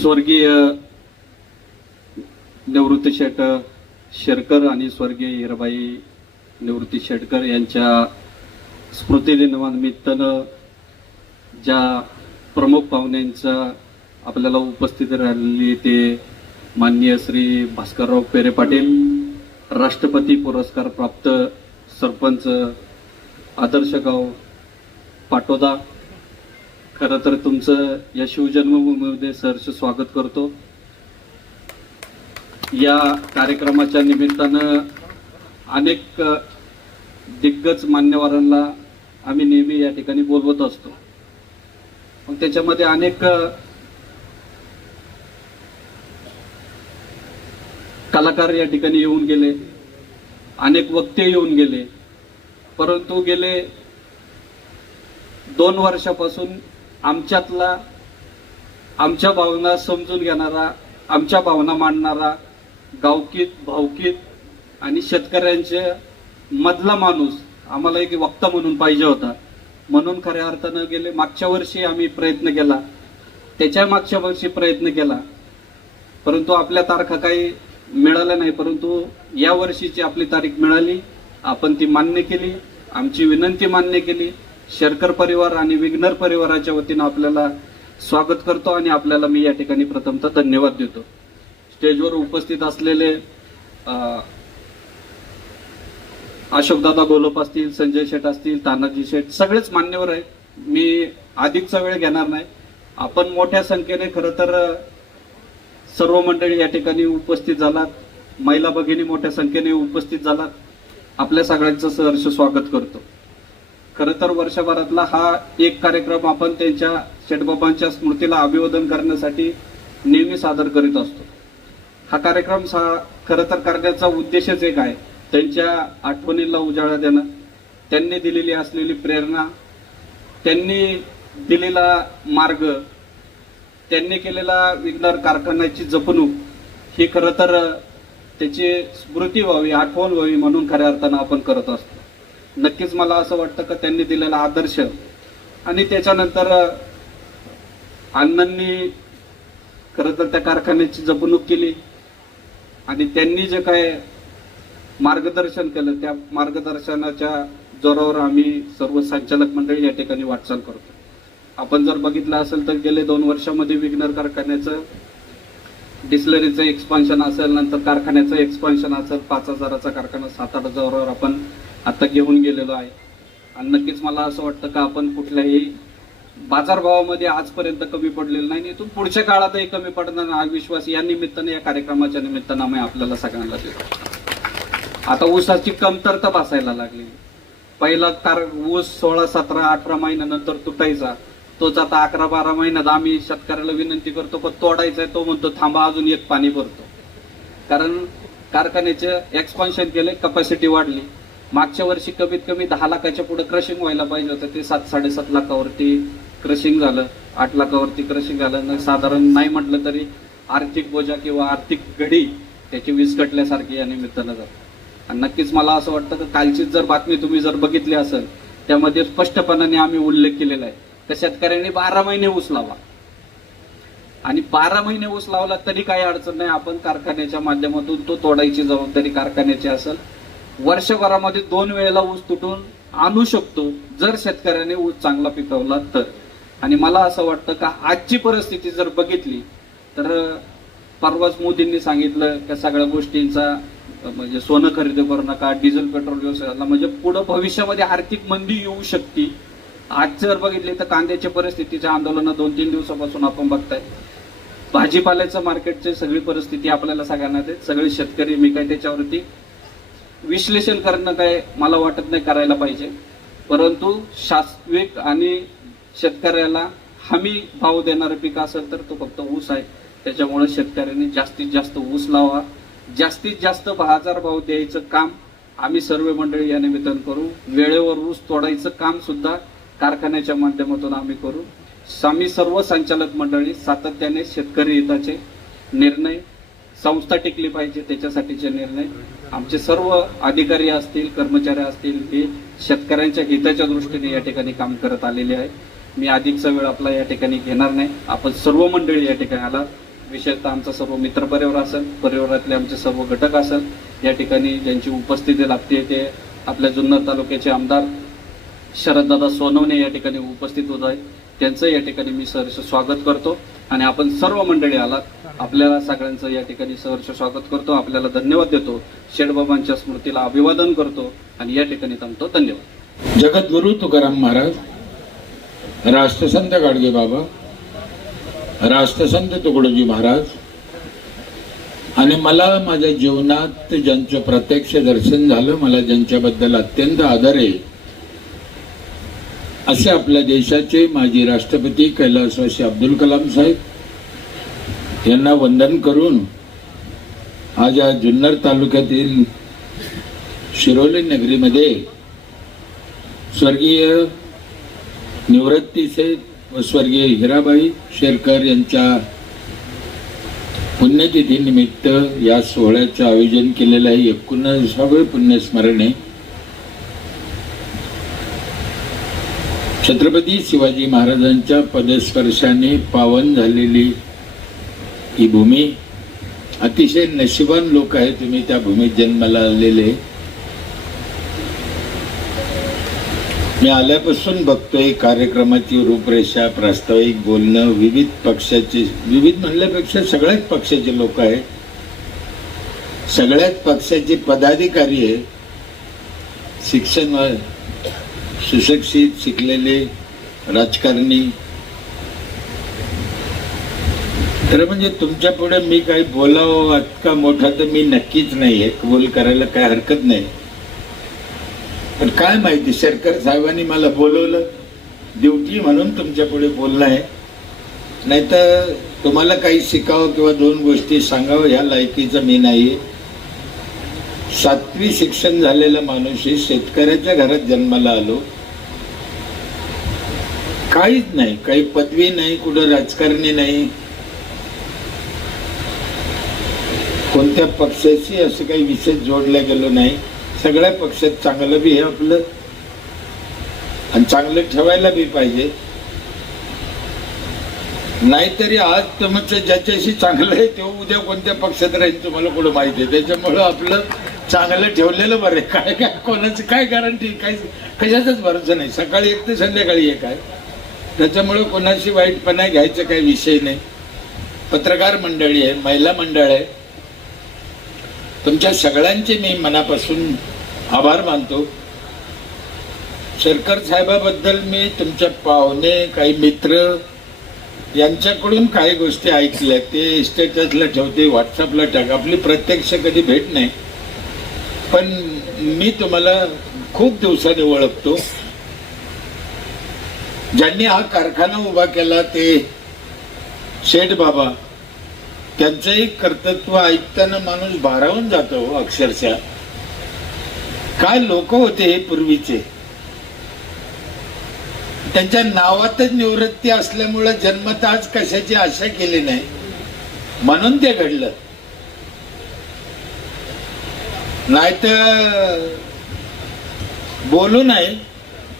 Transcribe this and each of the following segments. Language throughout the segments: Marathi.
स्वर्गीय निवृत्ती शेठ शेरकर आणि स्वर्गीय हिराबाई निवृत्ती शेटकर यांच्या स्मृतिदिनानिमित्तानं ज्या प्रमुख पाहुण्यांचा आपल्याला उपस्थित राहिलेली ते माननीय श्री भास्करराव पेरे पाटील, राष्ट्रपती पुरस्कार प्राप्त सरपंच आदर्श गाव पाटोदा, खरं तर तुमचं या शिवजन्मभूमीमध्ये सहर्ष स्वागत करतो. या कार्यक्रमाच्या निमित्तानं अनेक दिग्गज मान्यवरांना आम्ही नेहमी या ठिकाणी बोलवत असतो. मग त्याच्यामध्ये अनेक कलाकार या ठिकाणी येऊन गेले, अनेक वक्ते येऊन गेले, परंतु गेले 2 वर्षापासून आमच्यातला आमच्या भावना समजून घेणारा, आमच्या भावना मांडणारा, गावकीत भावकीत आणि शेतकऱ्यांच्या मधला माणूस आम्हाला एक वक्ता म्हणून पाहिजे होता. म्हणून खऱ्या अर्थानं गेले मागच्या वर्षी आम्ही प्रयत्न केला, त्याच्या मागच्या वर्षी प्रयत्न केला, परंतु आपल्या तारखा काही मिळाल्या नाही. परंतु या वर्षीची आपली तारीख मिळाली, आपण ती मान्य केली, आमची विनंती मान्य केली. शेरकर परिवार आणि विघ्नर परिवाराच्या वतीनं आपल्याला स्वागत करतो आणि आपल्याला मी या ठिकाणी प्रथमतः धन्यवाद देतो. स्टेजवर उपस्थित असलेले अशोकदादा गोलप असतील, संजय शेठ असतील, तानाजी शेठ, सगळेच मान्यवर आहेत. मी अधिकचा वेळ घेणार नाही. आपण मोठ्या संख्येने खरं तर सर्व मंडळी या ठिकाणी उपस्थित झालात, महिला भगिनी मोठ्या संख्येने उपस्थित झालात. आपल्या सगळ्यांचं सहर्ष स्वागत करतो. खरं तर वर्षभरातला हा एक कार्यक्रम आपण त्यांच्या शेठबाबांच्या स्मृतीला अभिवादन करण्यासाठी नेहमी सादर करीत असतो. हा कार्यक्रम खरं तर करण्याचा उद्देशच एक आहे, त्यांच्या आठवणीला उजाळा देणं, त्यांनी दिलेली असलेली प्रेरणा, त्यांनी दिलेला मार्ग, त्यांनी केलेला विघ्नर कारखान्याची जपणूक ही खरं तर त्याची स्मृती व्हावी, आठवण व्हावी म्हणून खऱ्या अर्थानं आपण करत असतो. नक्कीच मला असं वाटतं की त्यांनी दिलेला आदर्श आणि त्याच्यानंतर अण्णांनी खरं तर त्या कारखान्याची जपणूक केली आणि त्यांनी जे काय मार्गदर्शन केलं त्या मार्गदर्शनाच्या जोरावर आम्ही सर्व संचालक मंडळी या ठिकाणी वाटचाल करतो. आपण जर बघितलं असेल तर गेले 2 वर्षामध्ये विघ्नर कारखान्याचं डिस्लरीचं एक्सपान्शन असेल, नंतर कारखान्याचं एक्सपान्शन असेल, 5,000चा कारखाना 7,000वर आपण आता घेऊन गेलेलो आहे. आणि नक्कीच मला असं वाटतं का आपण कुठल्याही बाजारभावामध्ये आजपर्यंत कमी पडलेलं नाही, इथून पुढच्या काळातही कमी पडणार हा विश्वास या निमित्ताने, या कार्यक्रमाच्या निमित्तानं आम्ही आपल्याला सगळ्यांना देतो. आता ऊसाची कमतरता भासायला लागली. पहिला ऊस 16, 17, 18 महिन्यानंतर तुटायचा, तोच आता 11-12 महिन्यात आम्ही शेतकऱ्याला विनंती करतो पण तोडायचा आहे, तो म्हणतो थांबा अजून एक पाणी भरतो. कारण कारखान्याचे एक्सपान्शन केले, कपॅसिटी वाढली. मागच्या वर्षी कमीत कमी 10 लाखाच्या पुढे क्रशिंग व्हायला पाहिजे होतं, ते 7-7.5 लाखावरती क्रशिंग झालं, 8 लाखावरती क्रशिंग झालं. साधारण नाही म्हटलं तरी आर्थिक बोजा किंवा आर्थिक घडी त्याची विस्कटल्यासारखी या निमित्तानं जातं. आणि नक्कीच मला असं वाटतं की कालचीच जर बातमी तुम्ही जर बघितली असेल त्यामध्ये स्पष्टपणाने आम्ही उल्लेख केलेला आहे तर शेतकऱ्यांनी 12 महिने ऊस लावा आणि 12 महिने ऊस लावला तरी काही अडचण नाही. आपण कारखान्याच्या माध्यमातून तो तोडायची जबाबदारी कारखान्याची असेल. वर्षभरामध्ये 2 वेळेला ऊस तुटून आणू शकतो जर शेतकऱ्याने ऊस चांगला पिकवला तर. आणि मला असं वाटतं का आजची परिस्थिती जर बघितली तर परवाच मोदींनी सांगितलं त्या सगळ्या गोष्टींचा म्हणजे सोनं खरेदी करू नका, डिझेल पेट्रोल व्यवसायाला, म्हणजे पुढे भविष्यामध्ये आर्थिक मंदी येऊ शकते. आज जर बघितले तर कांद्याच्या परिस्थितीच्या आंदोलन 2-3 दिवसापासून आपण बघताय. भाजीपाल्याचं मार्केटची सगळी परिस्थिती आपल्याला सगळ्यांना देत, सगळे शेतकरी, मी काय त्याच्यावरती विश्लेषण करणं काय मला वाटत नाही करायला पाहिजे, परंतु शाश्वत आणि शेतकऱ्याला हमी भाव देणारं पीक असेल तर तो फक्त ऊस आहे. त्याच्यामुळे शेतकऱ्यांनी जास्तीत जास्त ऊस लावा, जास्तीत जास्त बाजारभाव द्यायचं काम आम्ही सर्व मंडळी या निमित्तानं करू. वेळेवर ऊस तोडायचं काम सुद्धा कारखान्याच्या माध्यमातून आम्ही करू. आम्ही सर्व संचालक मंडळी सातत्याने शेतकरी हिताचे निर्णय, संस्था टिकली पाहिजे त्याच्यासाठीचे निर्णय, आमचे सर्व अधिकारी असतील, कर्मचारी असतील, हे शेतकऱ्यांच्या हिताच्या दृष्टीने या ठिकाणी काम करत आलेले आहे. मी अधिकचा वेळ आपला या ठिकाणी घेणार नाही. आपण सर्व मंडळी या ठिकाणी आला विशेषतः आमचा सर्व मित्र परिवार असेल, परिवारातले आमचे सर्व घटक असेल, या ठिकाणी ज्यांची उपस्थिती लागते ते आपल्या जुन्नर तालुक्याचे आमदार शरददादा सोनवणे या ठिकाणी उपस्थित होत आहेत. त्यांचं या ठिकाणी मी सहर्ष स्वागत करतो आणि आपण सर्व मंडळी आलात, आपल्याला सगळ्यांचं या ठिकाणी सहर्ष स्वागत करतो. आपल्याला धन्यवाद देतो, शेठबाबांच्या स्मृतीला अभिवादन करतो आणि या ठिकाणी थांबतो. धन्यवाद. जगद्गुरु तुकाराम महाराज, राष्ट्रसंत गाडगे बाबा, राष्ट्रसंत तुकडोजी महाराज आणि मला माझ्या जीवनात ज्यांचं प्रत्यक्ष दर्शन झालं, मला ज्यांच्याबद्दल अत्यंत आदर आहे, असे आपल्या देशाचे माजी राष्ट्रपती कैलासवासी अब्दुल कलाम साहेब यांना वंदन करून आज या जुन्नर तालुक्यातील शिरोली नगरीमध्ये स्वर्गीय निवृत्तीचे व स्वर्गीय हिराबाई शेरकर यांच्या पुण्यतिथीनिमित्त या सोहळ्याचं आयोजन केलेलं आहे. 19वे पुण्यस्मरण आहे. छत्रपती शिवाजी महाराजांच्या पदस्पर्शाने पावन झालेली ही भूमी, अतिशय नशिबान लोक आहे तुम्ही त्या भूमीत जन्माला आलेले. मी आल्यापासून बघतोय कार्यक्रमाची रूपरेषा, प्रास्ताविक बोलणं, विविध पक्षाचे, विविध म्हणल्यापेक्षा सगळ्याच पक्षाचे लोक आहे, सगळ्याच पक्षाचे पदाधिकारी आहे, शिक्षण सुशिक्षित शिकलेले राजकारणी. तर म्हणजे तुमच्या पुढे मी काही बोलावं इतका मोठा तर मी नक्कीच नाहीये, कबूल करायला काय हरकत नाही. पण काय माहिती, शेरकर साहेबांनी मला बोलवलं ड्युटी म्हणून तुमच्या पुढे बोलणं आहे, नाहीतर तुम्हाला काही शिकावं किंवा दोन गोष्टी सांगावं ह्या लायकीचं मी नाहीये. 7वी शिक्षण झालेला माणूस, शेतकऱ्याच्या घरात जन्माला आलो, काहीच नाही, काही पदवी नाही, कुठं राजकारणी नाही, कोणत्या पक्षाशी असं काही विशेष जोडला गेलो नाही. सगळ्या पक्षात चांगलं बी हे आपलं आणि चांगलं ठेवायला बी पाहिजे. नाहीतरी आज तुमचं ज्याच्याशी चांगलं आहे ते उद्या कोणत्या पक्षात राहील तुम्हाला कुठं माहिती आहे. त्याच्यामुळं आपलं चांगलं ठेवलेलं बरं. काय काय कोणाचं काय गॅरंटी, काय कशाचाच भरोसा नाही. सकाळी एक तर संध्याकाळी एक आहे, त्याच्यामुळं कोणाशी वाईटपणा घ्यायचा काही विषय नाही. पत्रकार मंडळी आहे, महिला मंडळ आहे, तुमच्या सगळ्यांचे मी मनापासून आभार मानतो. शेरकर साहेबाबद्दल मी तुमच्या पाहुणे, काही मित्र यांच्याकडून काही गोष्टी ऐकल्या, ते स्टेटसला ठेवते, व्हॉट्सअपला टाक. आपली प्रत्यक्ष कधी भेट नाही, पण मी तुम्हाला खूप दिवसांनी ओळखतो. ज्यांनी हा कारखाना उभा केला ते शेठ बाबा, त्यांचंही कर्तृत्व ऐकताना माणूस भारावून जातो अक्षरशः. काय लोक होते हे पूर्वीचे. त्यांच्या नावातच निवृत्ती असल्यामुळे जन्मत आज कशाची आशा केली नाही, म्हणून ते घडलं. नाहीतर बोलू नाही.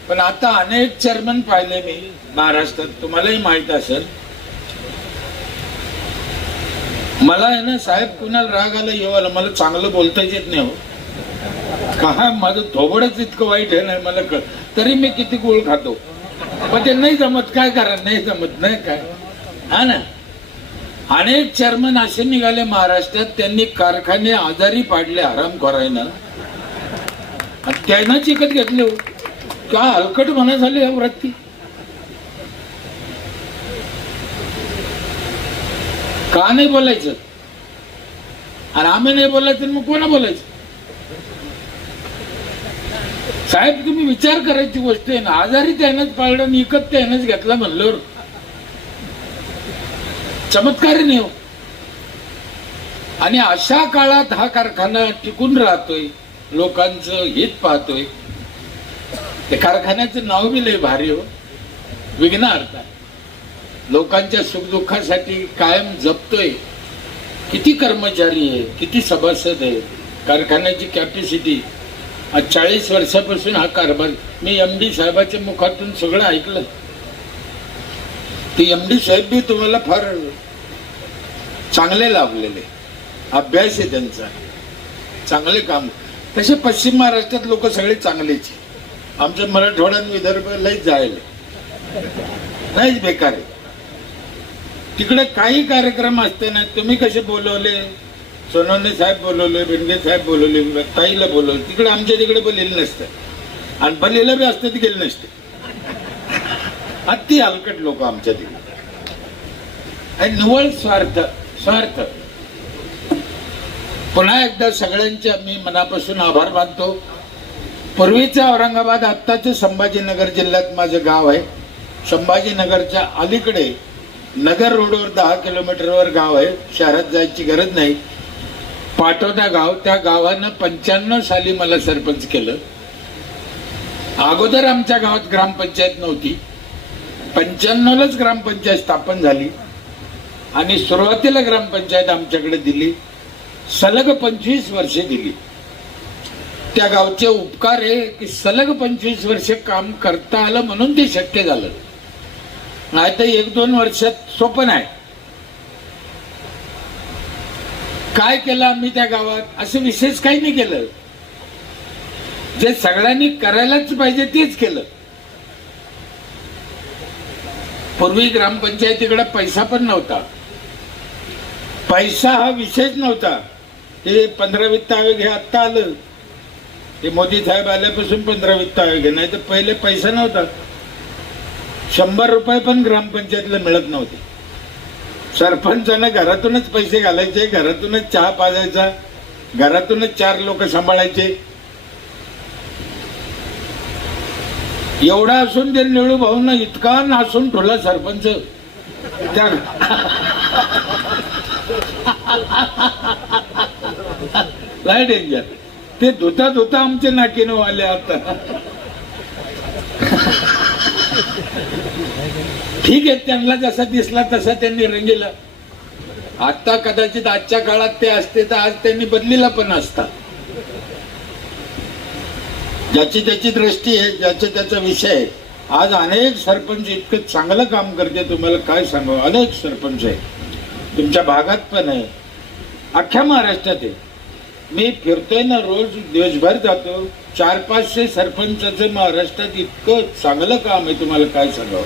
पण आता अनेक चेअरमन पाहिले मी महाराष्ट्रात, तुम्हालाही माहित असेल. मला आहे ना साहेब, कुणाला राग आला येवाला, मला चांगलं बोलताच येत नाही हो. काय माझं थोबडच इतकं वाईट आहे नाही मला कळ, तरी मी किती गोळ खातो. पण ते नाही जमत, काय करा, नाही जमत नाही काय. हा ना, अनेक चेअरमन असे निघाले महाराष्ट्रात, त्यांनी कारखाने आजारी पाडले हरामखोरांना, त्यांना चिकत घेतले. काय हलकट म्हणा झाली या वृत्ती. का नाही बोलायचं, आणि आम्ही नाही बोलायचं मग कोणा बोलायचं. साहेब तुम्ही विचार करायची गोष्ट आहे ना. आजारी त्यानंच पाळलं आणि इकत त्यानंच घेतला म्हणल्यावर चमत्कार नाही हो. आणि अशा काळात हा कारखाना टिकून राहतोय, लोकांचं हित पाहतोय. ते कारखान्याचं नाव बी लय भारी हो, विघ्नार्थ. लोकांच्या सुखदुःखासाठी कायम जपतोय. किती कर्मचारी आहे, किती सभासद आहे. कारखान्याची कॅपॅसिटी आज 40 वर्षापासून हा कारभार. मी MD साहेबाच्या मुखातून सगळं ऐकलं. ते MD साहेब बी तुम्हाला फार चांगले लाभलेले, अभ्यास आहे त्यांचा, चांगले काम. तसे पश्चिम महाराष्ट्रात लोक सगळे चांगलेच. आमचं मराठवाडा आणि विदर्भ लयच जायले, नाहीच बेकार आहे. तिकडे काही कार्यक्रम असते ना, तुम्ही कसे बोलवले, सोनवणे साहेब बोलवले, भिंडे साहेब बोलवले, ताईला बोलवले, तिकडे आमच्या तिकडे बोललेलं नसतं. आणि बोललेलं बी असतं ते गेले नसते. अति हलकट लोक आमच्या तिकडे. आणि निव्वळ स्वार्थ स्वार्थ. पुन्हा एकदा सगळ्यांचे मी मनापासून आभार मानतो. पूर्वीचं औरंगाबाद, आत्ताचं संभाजीनगर जिल्ह्यात माझं गाव आहे. संभाजीनगरच्या अलीकडे नगर रोडवर 10 किलोमीटरवर गाव आहे. शहरात जायची गरज नाही. पाटोदा गाव, त्या गावानं 95 साली मला सरपंच केलं. अगोदर आमच्या गावात ग्रामपंचायत नव्हती. 95लाच ग्रामपंचायत स्थापन झाली आणि सुरुवातीला ग्रामपंचायत आमच्याकडे दिली. सलग 25 वर्षे दिली. त्या गावचे उपकार आहे की सलग 25 वर्षे काम करता आलं म्हणून ते शक्य झालं. नाही तर 1-2 वर्षात सोपं नाही. काय केलं आम्ही त्या गावात, असं विशेष काही नाही केलं. जे सगळ्यांनी करायलाच पाहिजे तेच केलं. पूर्वी ग्रामपंचायतीकडे पैसा पण नव्हता. पैसा हा विषयच नव्हता. ते 15 वित्त आयोग हे आत्ता आलं. ते मोदी साहेब आल्यापासून 15 वित्त आयोग आहे. नाही तर पहिले पैसा नव्हता. 100 रुपये पण ग्रामपंचायतीला मिळत नव्हते. सरपंचानं घरातूनच पैसे घालायचे, घरातूनच चहा पाजायचा, घरातूनच 4 लोक सांभाळायचे. एवढा असून ते निळू भाऊंना इतका नासून ठेवला सरपंच. त्या लय डेंजर. ते धुता धुता आमचे नाकीनं आले. आता ठीक आहे, त्यांना जसा दिसला तसा त्यांनी रंगीला. आता कदाचित आजच्या काळात ते असते तर आज त्यांनी बदलीला पण असता. ज्याची त्याची दृष्टी आहे, ज्याचा त्याचा विषय आहे. आज अनेक सरपंच इतकं चांगलं काम करते, तुम्हाला काय सांगू. अनेक सरपंच आहे, तुमच्या भागात पण आहे, अख्ख्या महाराष्ट्रात आहे. मी फिरतोय ना, रोज दिवसभर जातो. 400-500 सरपंचाचं महाराष्ट्रात इतकं चांगलं काम आहे, तुम्हाला काय सांगावं.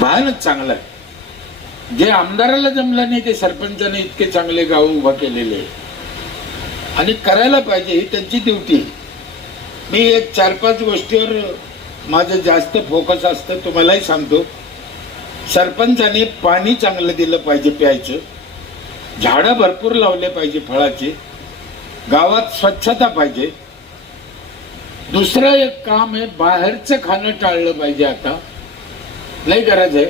भयानक चांगलं आहे. जे आमदाराला जमलं नाही ते सरपंचाने इतके चांगले गाव उभा केलेले. आणि करायला पाहिजे, ही त्यांची ड्युटी. मी एक 4-5 गोष्टीवर माझं जास्त फोकस असतं. तुम्हालाही सांगतो, सरपंचाने पाणी चांगलं दिलं पाहिजे प्यायचं, झाडं भरपूर लावले पाहिजे फळाचे, गावात स्वच्छता पाहिजे. दुसरं एक काम आहे, बाहेरचं खाणं टाळलं पाहिजे. आता लई गरज आहे.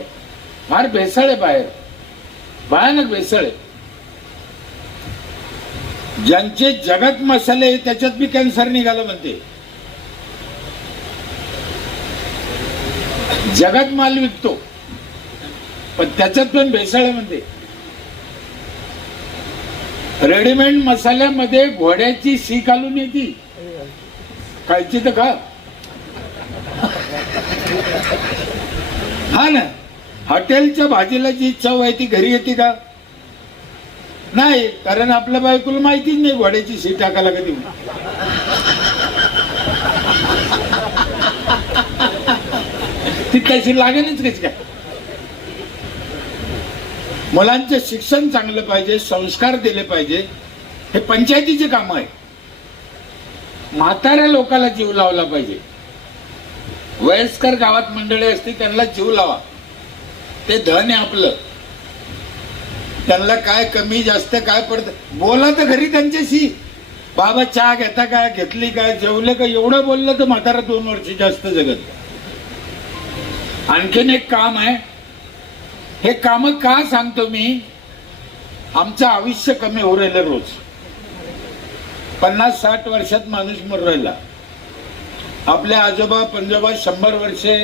फार भेसळ आहे बाहेर, भयानक भेसळ आहे. ज्यांचे जगात मसाले त्याच्यात बी कॅन्सर निघालं म्हणते. जगात माल विकतो पण त्याच्यात पण भेसळ आहे म्हणते. रेडीमेड मसाल्यामध्ये घोड्याची शी घालून येते. खायची तर खा. हा ना, हॉटेलच्या भाजीला जी चव आहे ती घरी येते का? नाही, कारण आपल्या बायकोला माहितीच नाही घोड्याची शी टाकायला कधी. ती त्याची लागेलच कशी काय. मुलांचे शिक्षण चांगलं पाहिजे, संस्कार दिले पाहिजे. हे पंचायतीचे काम आहे. म्हाताऱ्या लोकांना जीव लावला पाहिजे. वयस्कर गावात मंडळी असते त्यांना जीव लावा. ते धन आहे आपलं. त्यांना काय कमी जास्त काय पडतं, बोला तर घरी त्यांच्याशी. बाबा चहा घेता काय, घेतली काय, जेवले का, एवढं बोललं तर म्हातारा 2 वर्ष जास्त जगत. आणखीन एक काम आहे. हे काम का सांगतो मी, आमचं आयुष्य कमी होऊ राहिलं. रोज 50-60 वर्षात माणूस मरू राहिला. आपल्या आजोबा पंजोबा 100 वर्षे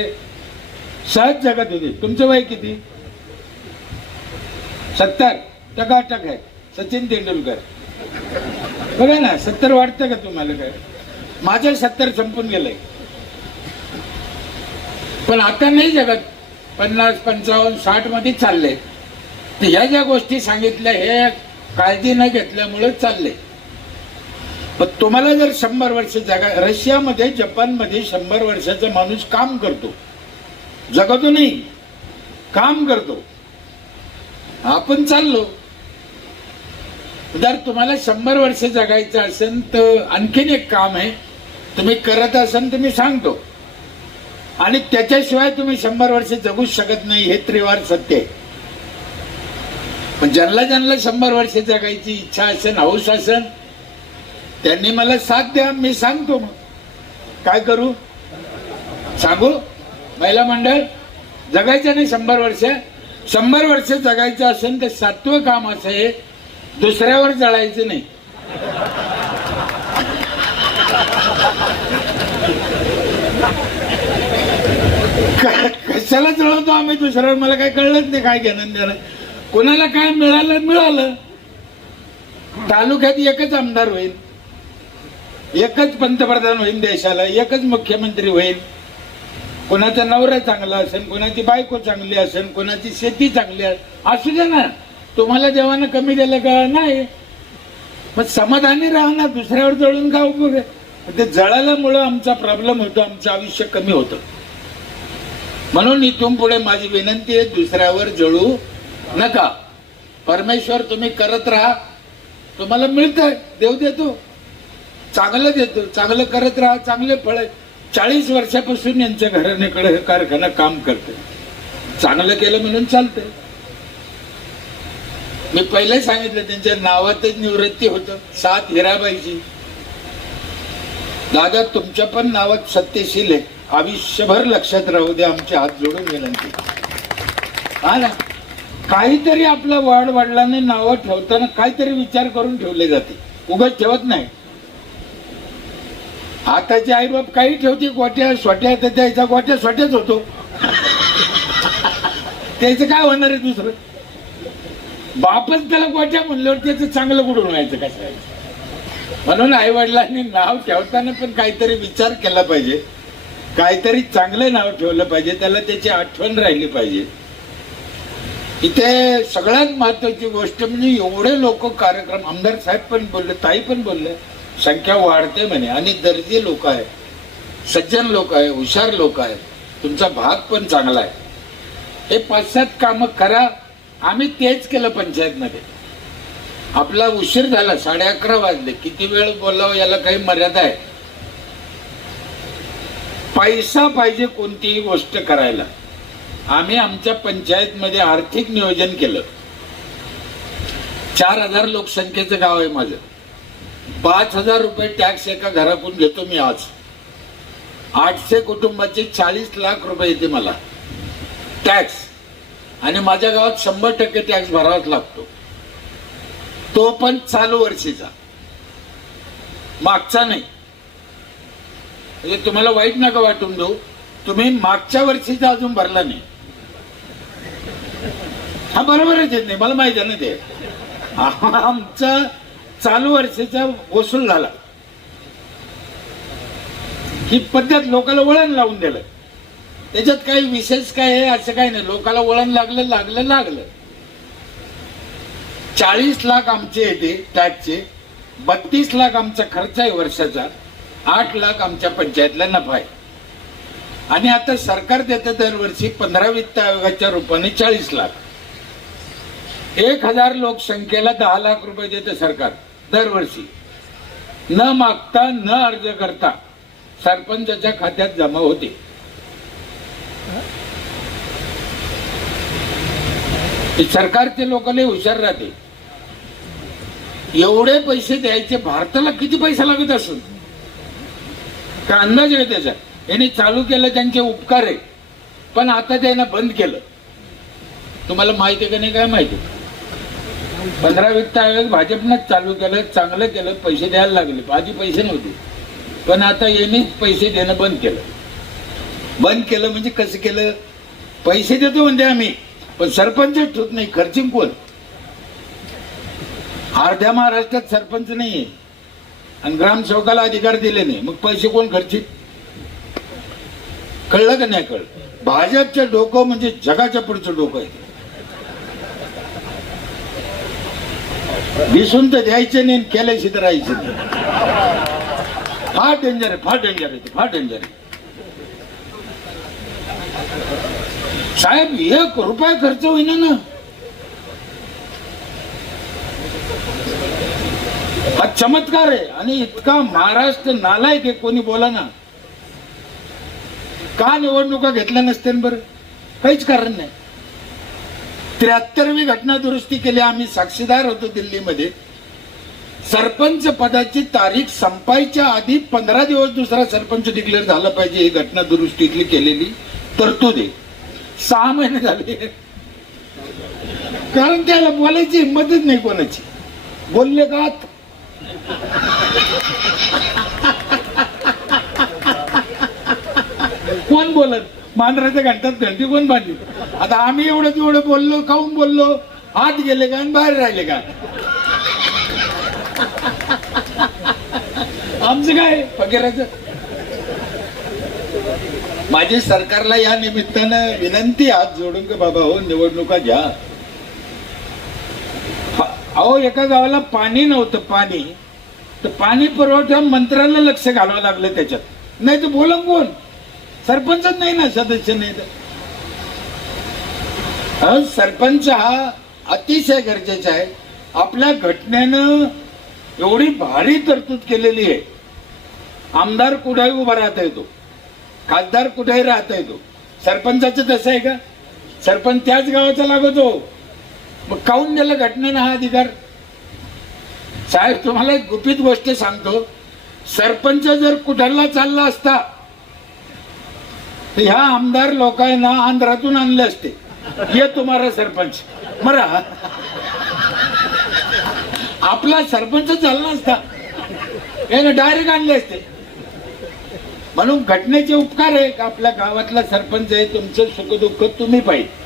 सहज जगत होते. तुमचं वय किती? 70 टकाटक आहे. सचिन तेंडुलकर बघा ना, 70 वाटतं का तुम्हाला? काय माझं 70 संपून गेलंय. पण आता नाही जगत. 50, 55, 60 मध्ये चालले. तर ह्या ज्या गोष्टी सांगितल्या हे काळजी न घेतल्यामुळे चालले. पण तुम्हाला जर 100 वर्ष रशियामध्ये जपानमध्ये 100 वर्षाचा माणूस काम करतो, जगतो नाही, काम करतो. आपण चाललो. जर तुम्हाला 100 वर्ष जगायचं असेल तर आणखीन एक काम आहे, तुम्ही करत असाल तर मी सांगतो, आणि त्याच्याशिवाय तुम्ही 100 वर्ष जगूच शकत नाही, हे त्रिवार सत्य आहे. पण ज्यांना 100 वर्ष जगायची इच्छा असेल, हौस असेल, त्यांनी मला साथ द्या, मी सांगतो. मग काय करू सांगू? महिला मंडळ जगायचं नाही 100 वर्ष. 100 वर्ष जगायचं असेल तर 7वं काम असं आहे, दुसऱ्यावर जळायचं नाही. कशाला जळवतो आम्ही दुसऱ्यावर? मला काय कळलंच नाही काय घेणं देणं. कोणाला काय मिळालं मिळालं. तालुक्यात एकच आमदार होईल, एकच पंतप्रधान होईल देशाला, एकच मुख्यमंत्री होईल. कोणाचा नवरा चांगला असेल, कोणाची बायको चांगली असेल, कोणाची शेती चांगली असू दे ना. तुम्हाला देवानं कमी दिलं का? नाही. मग समाधानी राहा ना, दुसऱ्यावर जळून का उपयोग आहे? ते जळाल्यामुळं आमचा प्रॉब्लेम होतो, आमचं आयुष्य कमी होतं. म्हणून इथून पुढे माझी विनंती आहे, दुसऱ्यावर जळू नका. परमेश्वर तुम्ही करत राहा, तुम्हाला मिळतंय, देव देतो, चांगलं देतो. चांगलं करत राहा, चांगले फळ. 40 वर्षापासून यांच्या घराण्याकडे हे कारखाना काम करते. चांगलं केलं म्हणून चालतंय. मी पहिले सांगितलं त्यांच्या नावातच निवृत्ती होतं, 7 हिराबाईची. दादा तुमच्या पण नावात सत्यशील आहे, आयुष्यभर लक्षात राहू दे, आमचे हात जोडून विनंती. हा ना, काहीतरी आपल्या वडिलांनी नावं ठेवताना काहीतरी विचार करून ठेवले जाते, उगाच ठेवत नाही. आताचे आई बाप काही ठेवते, गोट्या सोट्या, तर त्याचा गोट्या सोट्याच होतो. त्याचं काय होणार आहे दुसरं? बापच त्याला गोट्या म्हणल्यावर त्याचं चांगलं कुठून व्हायचं, कसं? म्हणून आई वडिलांनी नाव ठेवताना पण काहीतरी विचार केला पाहिजे, काहीतरी चांगलं नाव ठेवलं पाहिजे, त्याला त्याची आठवण राहिली पाहिजे. इथे सगळ्यात महत्वाची गोष्ट म्हणजे एवढे लोक कार्यक्रम, आमदार साहेब पण बोलले, ताई पण बोलले, संख्या वाढते म्हणे, आणि दर्जी लोक आहे, सज्जन लोक आहे, हुशार लोक आहे, तुमचा भाग पण चांगला आहे. हे 5-7 कामं करा. आम्ही तेच केलं पंचायत मध्ये. आपला उशीर झाला, 11:30 वाजले. किती वेळ बोलावं याला काही मर्यादा आहे. पैसा पाहिजे कोणतीही गोष्ट करायला. आम्ही आमच्या पंचायत मध्ये आर्थिक नियोजन केलं. 4000 लोकसंख्येचं गाव आहे माझं. 5000 रुपये टॅक्स एका घरातून घेतो मी आज. 800 कुटुंबाचे 40 लाख रुपये येते मला टॅक्स, आणि माझ्या गावात 100% टॅक्स भरावाच लागतो. तो पण चालू वर्षीचा, मागचा नाही. म्हणजे तुम्हाला वाईट नका वाटून देऊ, तुम्ही मागच्या वर्षीचा अजून भरला नाही. हा बरोबरच येत नाही, मला माहिती आहे ना ते. आमचा चालू वर्षाचा वसूल झाला. ही पद्धत लोकांना वळण लावून दिलं. त्याच्यात काही विशेष काय आहे असं काही नाही. लोकांना वळण लागलं. 40 लाख आमचे येते टॅक्सचे, 32 लाख आमचा खर्च आहे वर्षाचा, 8 लाख आमच्या पंचायतला नफा आहे. आणि आता सरकार देतं दरवर्षी 15 वित्त आयोगाच्या रूपाने 40 लाख. 1000 लोकसंख्येला 10 लाख रुपये देतं सरकार दरवर्षी, न मागता न अर्ज करता सरपंचाच्या खात्यात जमा होते. सरकारचे लोक लय हुशार राहते. एवढे पैसे द्यायचे, भारताला किती पैसा लागत असेल का अंदाज आहे त्याचा? यांनी चालू केलं, त्यांचे उपकार आहे, पण आता त्यानं बंद केलं. तुम्हाला माहिती आहे का नाही काय माहिती? 15 वित्त आयोग भाजपनंच चालू केलं, चांगलं केलं, पैसे द्यायला लागले. आधी पैसे नव्हते, पण आता यांनीच पैसे देणं बंद केलं. बंद केलं म्हणजे कसं केलं? पैसे देतो म्हणते आम्ही, पण सरपंच ठेवत नाही. खर्चिंग कोण? अर्ध्या महाराष्ट्रात सरपंच नाहीये, आणि ग्रामसेवकाला अधिकार दिले नाही, मग पैसे कोण खर्चित? कळलं का नाही? कळलं? भाजपचं डोकं म्हणजे जगाच्या पुढचं डोकं आहे. दिसून तर द्यायचे नाही, केल्याशी तर राहायचे नाही. फार डेंजर आहे, फार डेंजर आहे, फार डेंजर आहे. साहेब 1 रुपया खर्च होईना ना. हा चमत्कार आहे. आणि इतका महाराष्ट्र नालायक आहे, कोणी बोला ना. का निवडणुका घेतल्या नसत्या बरं? काहीच कारण नाही. 73वी घटना दुरुस्ती केली. आम्ही साक्षीदार होतो दिल्लीमध्ये. सरपंच पदाची तारीख संपायच्या आधी 15 दिवस दुसरा सरपंच डिक्लेअर झाला पाहिजे, ही घटना दुरुस्तीतली केलेली तरतूद आहे. 6 महिने झाले, कारण त्याला बोलायची हिंमतच नाही कोणाची. बोलले का कोण बोलत? मांजराच्या घंटात घंटी कोण बांधली? आता आम्ही एवढं बोललो, काऊन बोललो? आत गेले का आणि बाहेर राहिले का? आमचं काय फकीराचं? माझी सरकारला या निमित्तानं विनंती, हात जोडून का बाबा हो, निवडणुका घ्या. अहो, एका गावाला पाणी नव्हतं, पाणी तर पाणी पुरवठा मंत्र्याला लक्ष घालावं लागलं त्याच्यात. नाही तर बोला कोण? सरपंचच नाही ना, सदस्य नाही तर. सरपंच हा अतिशय गरजेचा आहे. आपल्या घटनेनं एवढी भारी तरतूद केलेली आहे. आमदार कुठेही उभा राहता येतो, खासदार कुठेही राहता येतो. सरपंचाचं तसं आहे का? सरपंच त्याच गावाचा लागतो. मग काऊन दिलं घटनेनं हा अधिकार? साहेब, तुम्हाला एक गुपित गोष्ट सांगतो. सरपंच जर कुठला चालला असता तर ह्या आमदार लोकांना आंध्रातून आणले असते. ये तुम्हाला सरपंच मरा. आपला सरपंच चालला असता, याने डायरेक्ट आणले असते. म्हणून घटनेचे उपकार आहे का आपल्या गावातला सरपंच आहे, तुमचं सुखदुःख तुम्ही पाहिजे.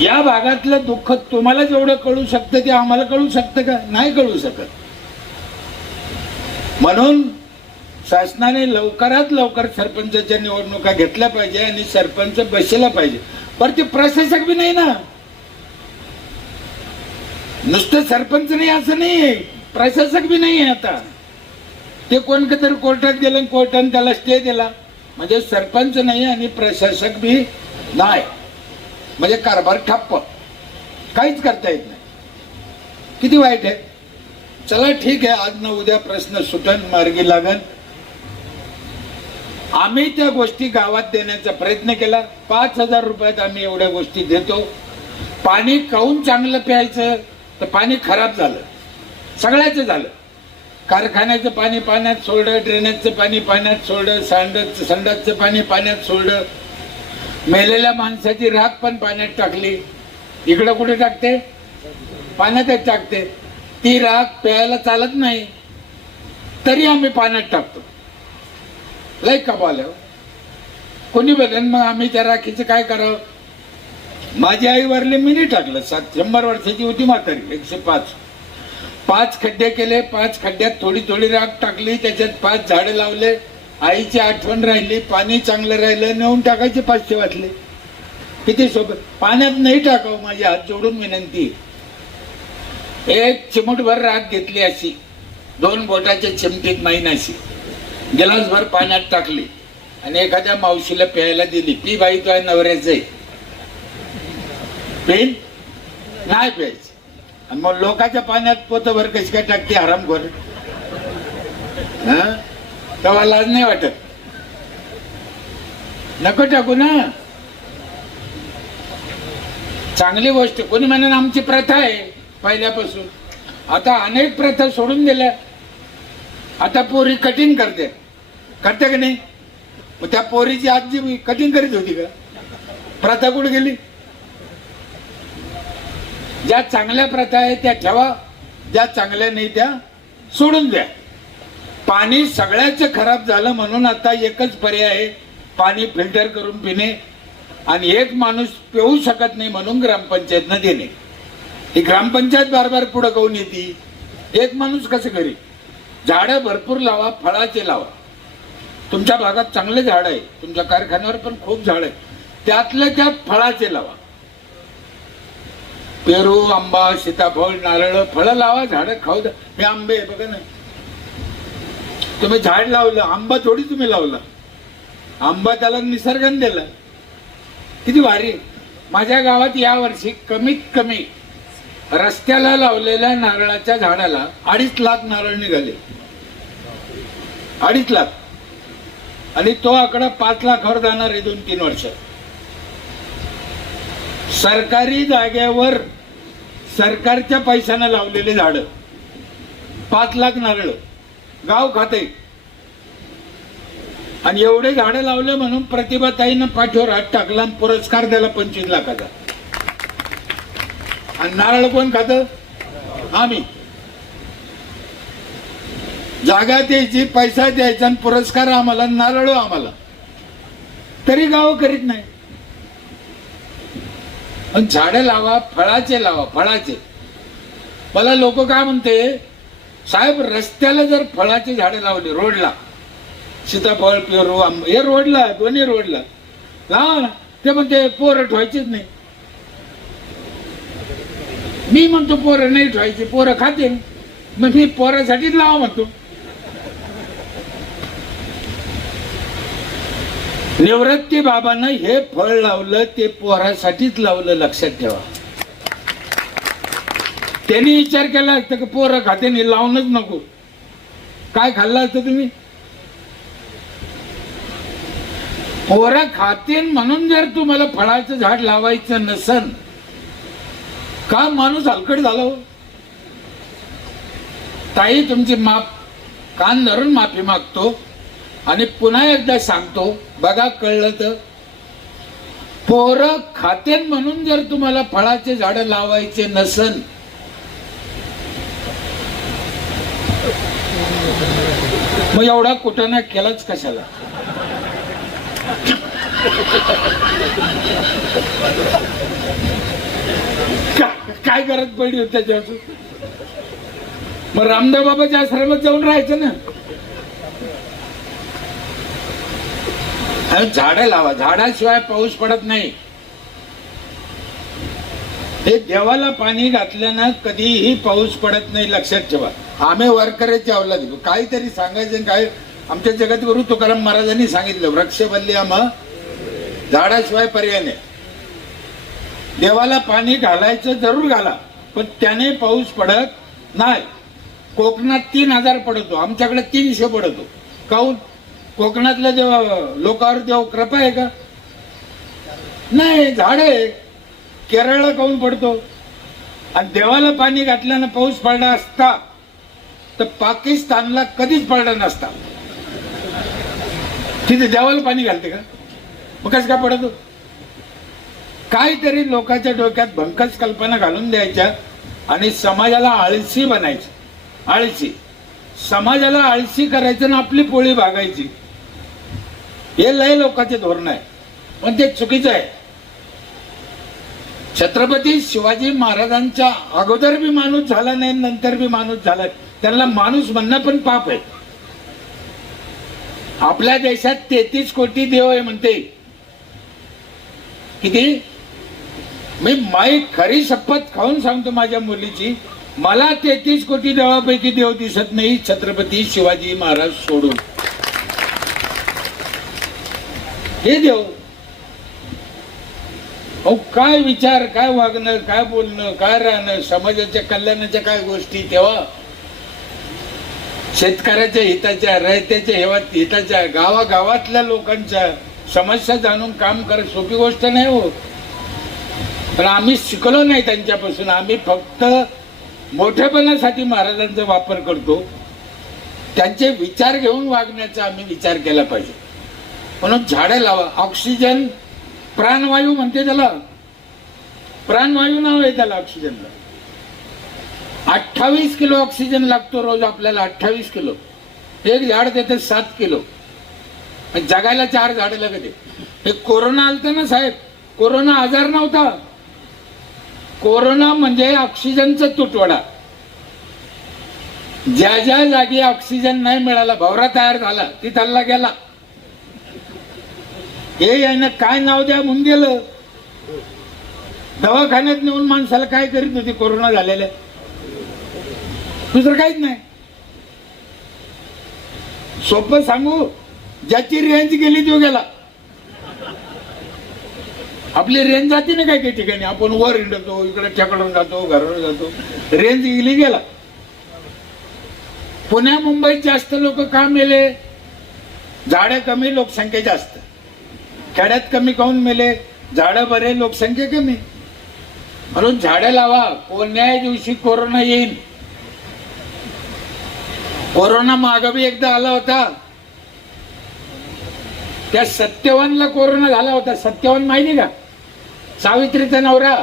या भागातलं दुःख तुम्हाला जेवढं कळू शकतं ते आम्हाला कळू शकतं का? नाही कळू शकत. म्हणून शासनाने लवकरात लवकर सरपंचाच्या निवडणुका घेतल्या पाहिजे आणि सरपंच बसला पाहिजे. पण ते प्रशासक बी नाही ना, नुसतं सरपंच नाही असं नाही, प्रशासक बी नाही आहे. आता ते कोणतरी कोर्टात गेलं, कोर्टाने त्याला स्टे दिला म्हणजे सरपंच नाही आणि प्रशासक बी नाही, म्हणजे कारभार ठप्प, काहीच करता येत नाही. किती वाईट आहे. चला ठीक आहे, आज न उद्या प्रश्न सुटन, मार्गी लागन. आम्ही त्या गोष्टी गावात देण्याचा प्रयत्न केला. 5,000 रुपयात आम्ही एवढ्या गोष्टी देतो. पाणी काऊन चांगलं प्यायचं? तर पाणी खराब झालं, सगळ्याचं झालं. कारखान्याचं पाणी पाण्यात सोडलं, ड्रेनेजचं पाणी पाण्यात सोडलं, संडासचं पाणी पाण्यात सोडलं, मेलेल्या माणसाची राख पण पाण्यात टाकली. इकडं कुठे टाकते? पाण्यातच टाकते. ती राख प्यायला चालत नाही, तरी आम्ही पाण्यात टाकतो. लय कबाल आहे. कोणी बघेन मग आम्ही त्या राखीचं काय करावं? माझी आई वारली, मी नाही टाकलं. 100 वर्षाची होती म्हातारी, 105. 5 खड्डे केले, 5 खड्ड्यात थोडी थोडी राख टाकली, त्याच्यात 5 झाडे लावले. आईची आठवण राहिली, पाणी चांगलं राहिलं, नेऊन टाकायचे 500 वाटले. किती सोबत. पाण्यात नाही टाकावं, माझी हात जोडून विनंती. एक चिमूटभर राख घेतली अशी, 2 बोटाच्या चिमटीत माईन अशी, गिलासभर पाण्यात टाकली आणि एखाद्या मावशीला प्यायला दिली. पी बाई, तो आहे नवऱ्याचं आहे, पेन नाही प्यायची. आणि मग लोकांच्या पाण्यात पोतभर कशी काय टाकते हरामखोर? तेव्हा लाज नाही वाटत? नको टाकू ना. चांगली गोष्ट. कोणी म्हणून आमची प्रथा आहे पहिल्यापासून. आता अनेक प्रथा सोडून दिल्या. आता पोरी कटिंग करते का नाही? मग त्या पोरीची आजी कटिंग करीत होती का? प्रथा कुठे गेली? ज्या चांगल्या प्रथा आहेत त्या ठेवा, ज्या चांगल्या नाही त्या सोडून द्या. पाणी सगळ्याच खराब झालं म्हणून आता एकच पर्याय आहे, पाणी फिल्टर करून पिणे. आणि एक माणूस पिऊ शकत नाही म्हणून ग्रामपंचायतनं देणे. ही ग्रामपंचायत बार पुढे काऊन येते? एक माणूस कसं करी? झाडं भरपूर लावा, फळाचे लावा. तुमच्या भागात चांगले झाड आहे, तुमच्या कारखान्यावर पण खूप झाड आहे, त्यातल्या त्यात फळाचे लावा. पेरू, आंबा, सीताफळ, नारळ, फळं लावा, झाडं खाऊ द्या. हे आंबे आहे बघा ना, तुम्ही झाड लावलं, आंबा थोडी तुम्ही लावला, आंबा त्याला निसर्गाने दिला. किती भारी. माझ्या गावात या वर्षी कमीत कमी रस्त्याला लावलेल्या नारळाच्या झाडाला 2.5 लाख नारळ निघाले. 2.5 लाख. आणि तो आकडा 5 लाखावर जाणार आहे 2-3 वर्ष. सरकारी जागेवर सरकारच्या पैशाने लावलेले झाड 5 लाख नारळ गाव खाते. आणि एवढे झाडं लावले म्हणून प्रतिभाताईनं पाठीवर हात टाकला, पुरस्कार द्याला 25 लाखाचा. आणि नारळ कोण खात? आम्ही. जागा द्यायची, पैसा द्यायचा आणि पुरस्कार आम्हाला, नारळ आम्हाला. तरी गाव करीत नाही. झाडं लावा, फळाचे लावा, फळाचे. मला लोक काय म्हणते, साहेब रस्त्याला जर फळाचे झाडे लावले, रोडला सीताफळ, पेरू, आंबा, हे रोडला, दोन्ही रोडला लावा ना. ते म्हणते पोरं ठेवायचीच नाही. मी म्हणतो पोरं नाही ठेवायची, पोरं खाते. मग मी पोरासाठीच लावा म्हणतो. निवृत्ती बाबांना हे फळ लावलं ते पोरासाठीच लावलं, लक्षात ठेवा. त्यांनी विचार केला असता की पोरं खाते नाही, लावूनच नको. काय खाल्लं असतं तुम्ही? पोरं खातेन म्हणून जर तुम्हाला फळाचं झाड लावायचं नसन, का माणूस हलकट झाला हो? ताई तुमची माफ, कान धरून माफी मागतो आणि पुन्हा एकदा सांगतो, बघा कळलं तर, पोरं खातेन म्हणून जर तुम्हाला फळाचे झाड लावायचे नसन, मग एवढा कुटाणा केलाच कशाला? काय गरज पडली होती त्याच्यापासून? मग रामदेव बाबाच्या आश्रमात जाऊन राहायचं ना. झाडं लावा, झाडाशिवाय पाऊस पडत नाही. हे देवाला पाणी घातल्यानं कधीही पाऊस पडत नाही, लक्षात ठेवा. आम्ही वारकऱ्याची अवलाद, काहीतरी सांगायचं. काय आमच्या जगद्गुरु तुकाराम महाराजांनी सांगितलं, वृक्ष बल्ल्याम, झाडाशिवाय पर्याय नाही. देवाला पाणी घालायचं जरूर घाला, पण त्याने पाऊस पडत नाही. कोकणात 3000 पडतो, आमच्याकडे 300 पडतो. काऊन? कोकणातल्या लोकांवर देव कृपा आहे का? नाही, झाड आहे. केरळला काऊन पडतो? आणि देवाला पाणी घातल्यानं पाऊस पडला असता तर पाकिस्तानला कधीच पडला नसता. तिथे देवाला पाणी घालते का? मग कसं काय पडतो? काहीतरी लोकांच्या डोक्यात भंकस कल्पना घालून द्यायच्या आणि समाजाला आळशी बनायचं. आळशी, समाजाला आळशी करायचं ना आपली पोळी भागायची. हे लय लोकांचे धोरण आहे, पण ते चुकीचं आहे. छत्रपती शिवाजी महाराजांच्या अगोदर बी माणूस झाला नाही, नंतर बी माणूस झाला. त्यांना माणूस म्हणणं पण पाप आहे. आपल्या देशात 33 कोटी देव आहे म्हणते. किती? मी माई खरी शपथ खाऊन सांगतो माझ्या मुलीची, मला 33 कोटी देवापैकी देव दिसत नाही, छत्रपती शिवाजी महाराज सोडून. हे देव अहो, काय विचार, काय वागणं, काय बोलणं, काय राहणं, समाजाच्या कल्याणाच्या काय गोष्टी. तेव्हा शेतकऱ्याच्या हिताच्या, रयतेच्या हिताच्या, गावागावातल्या लोकांच्या समस्या जाणून काम करत सोपी गोष्ट नाही हो. पण आम्ही शिकलो नाही त्यांच्यापासून. आम्ही फक्त मोठेपणासाठी महाराजांचा वापर करतो. त्यांचे विचार घेऊन वागण्याचा आम्ही विचार केला पाहिजे. म्हणून झाडे लावा. ऑक्सिजन प्राणवायू म्हणते त्याला, प्राणवायू नाव आहे त्याला ऑक्सिजनला. 28 किलो ऑक्सिजन लागतो रोज आपल्याला. 28 किलो. एक झाड देते 7 किलो. जगायला 4 झाडं लागते. हे कोरोना आलता ना साहेब, कोरोना आजार नव्हता. कोरोना म्हणजे ऑक्सिजनचा तुटवडा. ज्या ज्या जागी ऑक्सिजन नाही मिळाला, भवरा तयार झाला, तिथला गेला. हे यानं काय नाव द्या म्हणून गेलं. दवाखान्यात नेऊन माणसाला काय करीत होती कोरोना झालेल्या? दुसरं काहीच नाही. सोपं सांगू, ज्याची रेंज गेली तो गेला. आपली रेंज जाते ना काही काही ठिकाणी, आपण वर हिंडतो, इकडे ठेकडून जातो, घरावर जातो, रेंज गेली गेला. पुण्या मुंबईत जास्त लोक का मेले? झाडं कमी, लोकसंख्या जास्त. खेड्यात कमी काऊन मेले? झाडं बरे, लोकसंख्या कमी. म्हणून झाडं लावा. कोण्या दिवशी कोरोना येईल. कोरोना मागं बी एकदा आला होता. त्या सत्यवानला कोरोना झाला होता. सत्यवान माहिती का? सावित्रीचा नवरा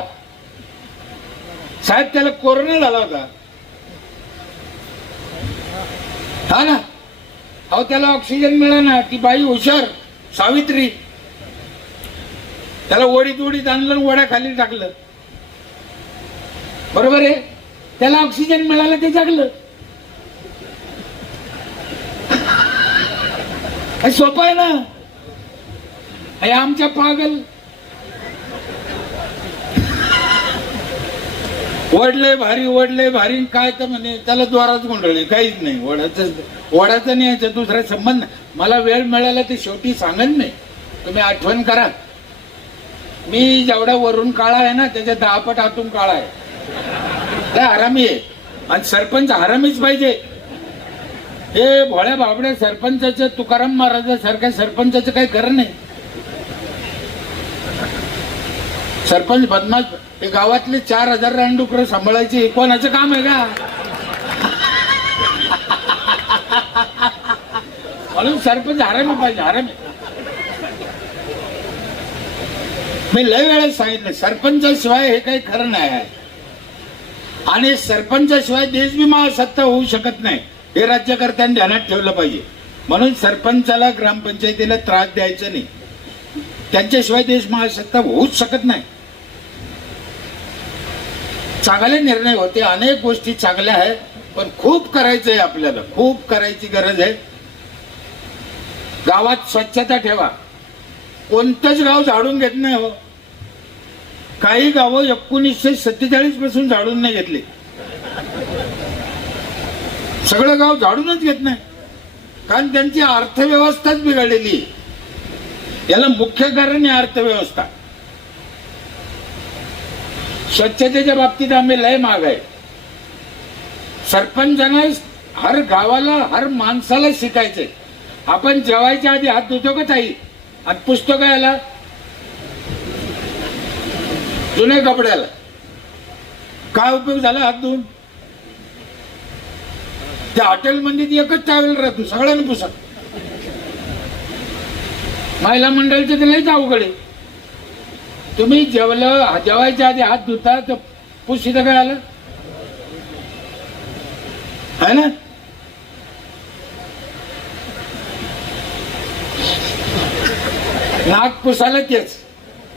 साहेब, त्याला कोरोना झाला होता. हा ना. अहो, त्याला ऑक्सिजन मिळाला. ती बाई हुशार, सावित्री, त्याला ओढीत ओढीत आणलं, वड्या खाली टाकलं. बरोबर आहे. त्याला ऑक्सिजन मिळालं, ते जगलं. सोपं आहे ना. हे आमच्या पागल वडले भारी, वडले भारी, काय तर म्हणे त्याला द्वाराच गुंडळले. काहीच नाही. वडाचं नाही, याचा दुसरा संबंध नाही. मला वेळ मिळाला ते शेवटी सांगत नाही. तुम्ही आठवण करा. मी जेवढा वरून काळा आहे ना, त्याच्या 10 पट आतून काळा आहे. त्या हरामी आहे. आणि सरपंच हरामीच पाहिजे. हे भोळ्या बाबड्या सरपंचाचं, तुकाराम महाराजासारख्या सरपंचाचं काही खरं नाही. सरपंच बदमाश. हे गावातले 4000 रानडुकरं सांभाळायचे, हे कोणाचं काम आहे का? म्हणून सरपंच हरामी पाहिजे. हरामी. मी लय वेळेस सांगितलं, सरपंचाशिवाय हे काही खरं नाही आहे. आणि सरपंचाशिवाय देश बी महासत्ता होऊ शकत नाही, हे राज्यकर्त्यांनी ध्यानात ठेवलं पाहिजे. म्हणून सरपंचाला, ग्रामपंचायतीला त्रास द्यायचा नाही. त्यांच्याशिवाय देश महासत्ता होऊच शकत नाही. चांगले निर्णय होते. अनेक गोष्टी चांगल्या आहेत, पण खूप करायचं आहे आपल्याला. खूप करायची गरज आहे. गावात स्वच्छता ठेवा. कोणतंच गाव झाडून घेत नाही हो. काही गावं 1947 पासून झाडून नाही घेतले. सगळं गाव झाडूनच घेत नाही, कारण त्यांची अर्थव्यवस्थाच बिघडलेली. याला मुख्य कारण आहे अर्थव्यवस्था. स्वच्छतेच्या बाबतीत आम्ही लय माग आहे. सरपंचाने हर गावाला, हर माणसाला शिकायचंय. आपण जेवायच्या आधी हात धुतो का ताई? आणि पुसतो का याला? जुने कपड्याला काय उपयोग झाला हात धुवून? त्या हॉटेलमध्ये एकच टावेल राहतो, सगळ्यांना पुसा. महिला मंडळीचं तर लयच अवघड आहे. तुम्ही जेवायच्या आधी हात धुता तर पुसीत काय आलं है ना? नाक पुसायला तेच,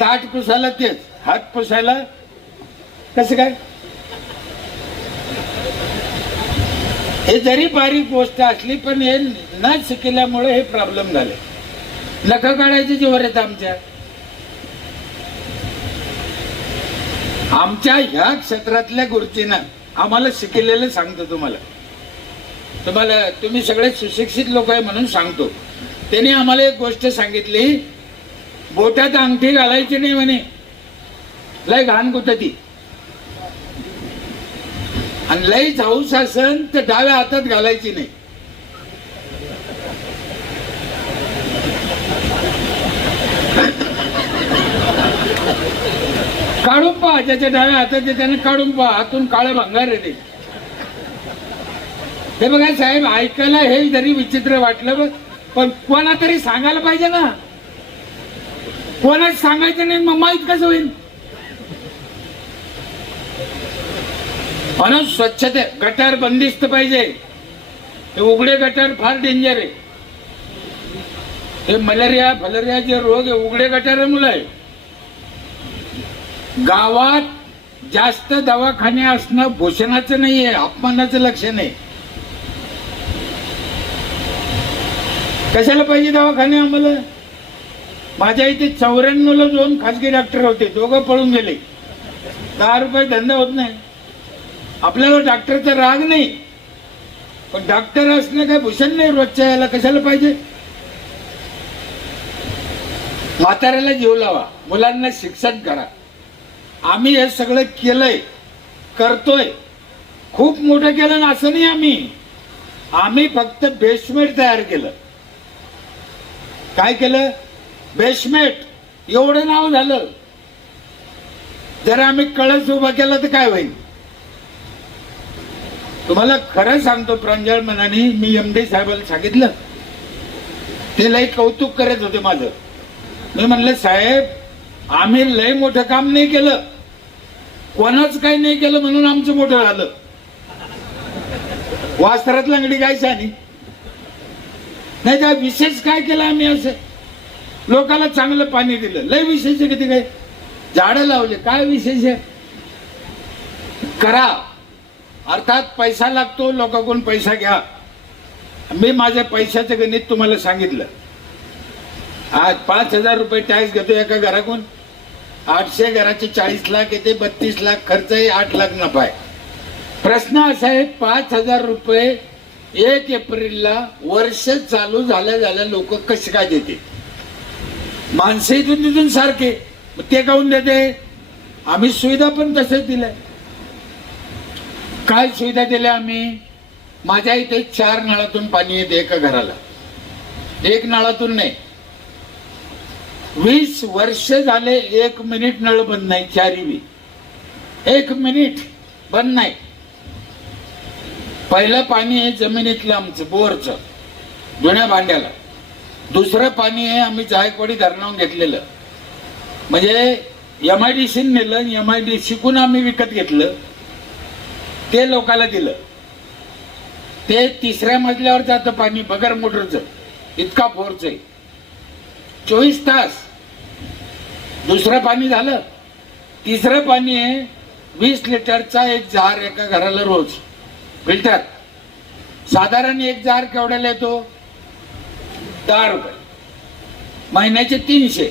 ताट पुसायला तेच, हात पुसायला कसं काय? हे जरी बारीक गोष्ट असली, पण हे न शिकल्यामुळे हे प्रॉब्लेम झाले. नख काढायचे जीवर येत आमच्या ह्या क्षेत्रातल्या गोष्टीनं आम्हाला शिकलेलं सांगतो. तुम्ही सगळे सुशिक्षित लोक आहे म्हणून सांगतो. त्यांनी आम्हाला एक गोष्ट सांगितली, बोटात अंगठी घालायची नाही म्हणे, लय घाण कुठती. आणि लय जाऊस असन तर डाव्या हातात घालायची नाही. काढून पहा, ज्याच्या डाव्या हातात त्याने काढून पहा, हातून काळं भंगार येते. हे बघा साहेब, ऐकायला हे जरी विचित्र वाटलं, पण कोणा तरी सांगायला पाहिजे ना. कोणाच सांगायचं नाही, मग माहित कसं होईल? म्हणून स्वच्छता, गटार बंदिस्त पाहिजे. हे उघडे गटार फार डेंजर आहे. हे मलेरिया जे रोग आहे, उघडे गटारामुळे आहे. गावात जास्त दवाखाने असणं भूषणाचं नाहीये, अपमानाचं लक्षण आहे. कशाला पाहिजे दवाखाने आम्हाला? माझ्या इथे 94ला 2 खासगी डॉक्टर होते, दोघं पळून गेले. 10 रुपये धंदा होत नाही. आपल्याला डॉक्टरचा राग नाही, पण डॉक्टर असणं काय भूषण नाही. रोजच्या याला कशाला पाहिजे. म्हाताऱ्याला जीव लावा, मुलांना शिक्षण करा. आम्ही हे सगळं केलंय, करतोय. खूप मोठं केलं ना असं नाही. आम्ही फक्त बेसमेंट तयार केलं. काय केलं? बेसमेंट. एवढं नाव झालं. जर आम्ही कळस उभा केला तर काय होईल? तुम्हाला खरं सांगतो प्रांजळ मनाने, मी MD साहेबांना सांगितलं, ते लय कौतुक करत होते माझं. मी म्हणलं साहेब आम्ही लय मोठं काम नाही केलं, कोणाच काही नाही केलं म्हणून आमचं मोठं झालं. वास्त्रात लंगडी काय शानी नाही. त्या विशेष काय केलं आम्ही? असं लोकांना चांगलं पाणी दिलं. लय विशेष आहे किती? काय झाडं लावले, काय विशेष आहे? करा. अर्थात पैसा लागतो, लोकांकडून पैसा घ्या. मी माझ्या पैशाचं गणित तुम्हाला सांगितलं. आज 5,000 रुपये टॅक्स घेतो एका घराकडून. 800 घराचे 40 लाख येते, 32 लाख खर्च आहे, 8 लाख नफा आहे. प्रश्न असा आहे, 5,000 रुपये 1 एप्रिलला वर्ष चालू झाल्या लोक कसे काय देते? माणसं इथून तिथून सारखे, ते काऊन देते? आम्ही सुविधा पण तसंच दिल्या. काय सुविधा दिल्या आम्ही? माझ्या इथे 4 नळातून पाणी येते एका घराला. 1 नळातून नाही. 20 वर्ष झाले 1 मिनिट नळ बंद नाही. 4 1 मिनिट बंद नाही. पहिलं पाणी आहे जमिनीतलं आमचं, बोरचं, जुन्या भांड्याला. दुसरं पाणी आहे आम्ही जायकवाडी धरणावरून घेतलेलं. म्हणजे MIDC नेलं, MIDC आम्ही विकत घेतलं, ते लोकांना दिलं. ते 3ऱ्या मजल्यावर जातं पाणी बगर मोटरचं. इतका फोर्स आहे, 24 तास. दुसरं पाणी झालं. तिसरं पाणी आहे 20 लिटरचा एक जार एका घराला रोज फिल्टर. साधारण एक जार केवढ्याला येतो? 10 रुपये. महिन्याचे 300,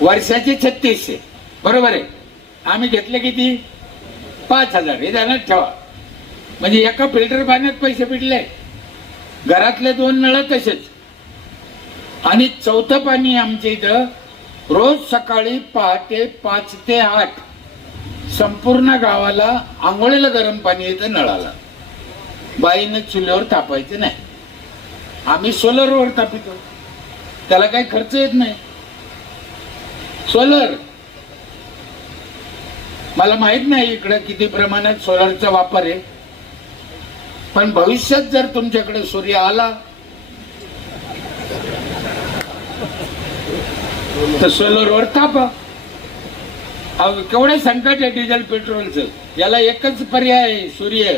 वर्षाचे 3600. बरोबर आहे. आम्ही घेतले किती? 5,000. हे ध्यानात ठेवा. म्हणजे एका फिल्टर पाण्यात पैसे पिटले. घरातले 2 नळ तसेच. आणि चौथं पाणी आमच्या इथं रोज सकाळी पहाटे 5 ते 8 संपूर्ण गावाला आंघोळीला गरम पाणी येतं नळाला. बाईनं चुलीवर तापायचं नाही. आम्ही सोलरवर तापितो. त्याला काही खर्च येत नाही. सोलर, मला माहित नाही इकडे किती प्रमाणात सोलरचा वापर आहे, पण भविष्यात जर तुमच्याकडे सूर्य आला तर सोलरवर तापा. केवढे संकट आहे डिझेल पेट्रोलचं. याला एकच पर्याय आहे, सूर्य.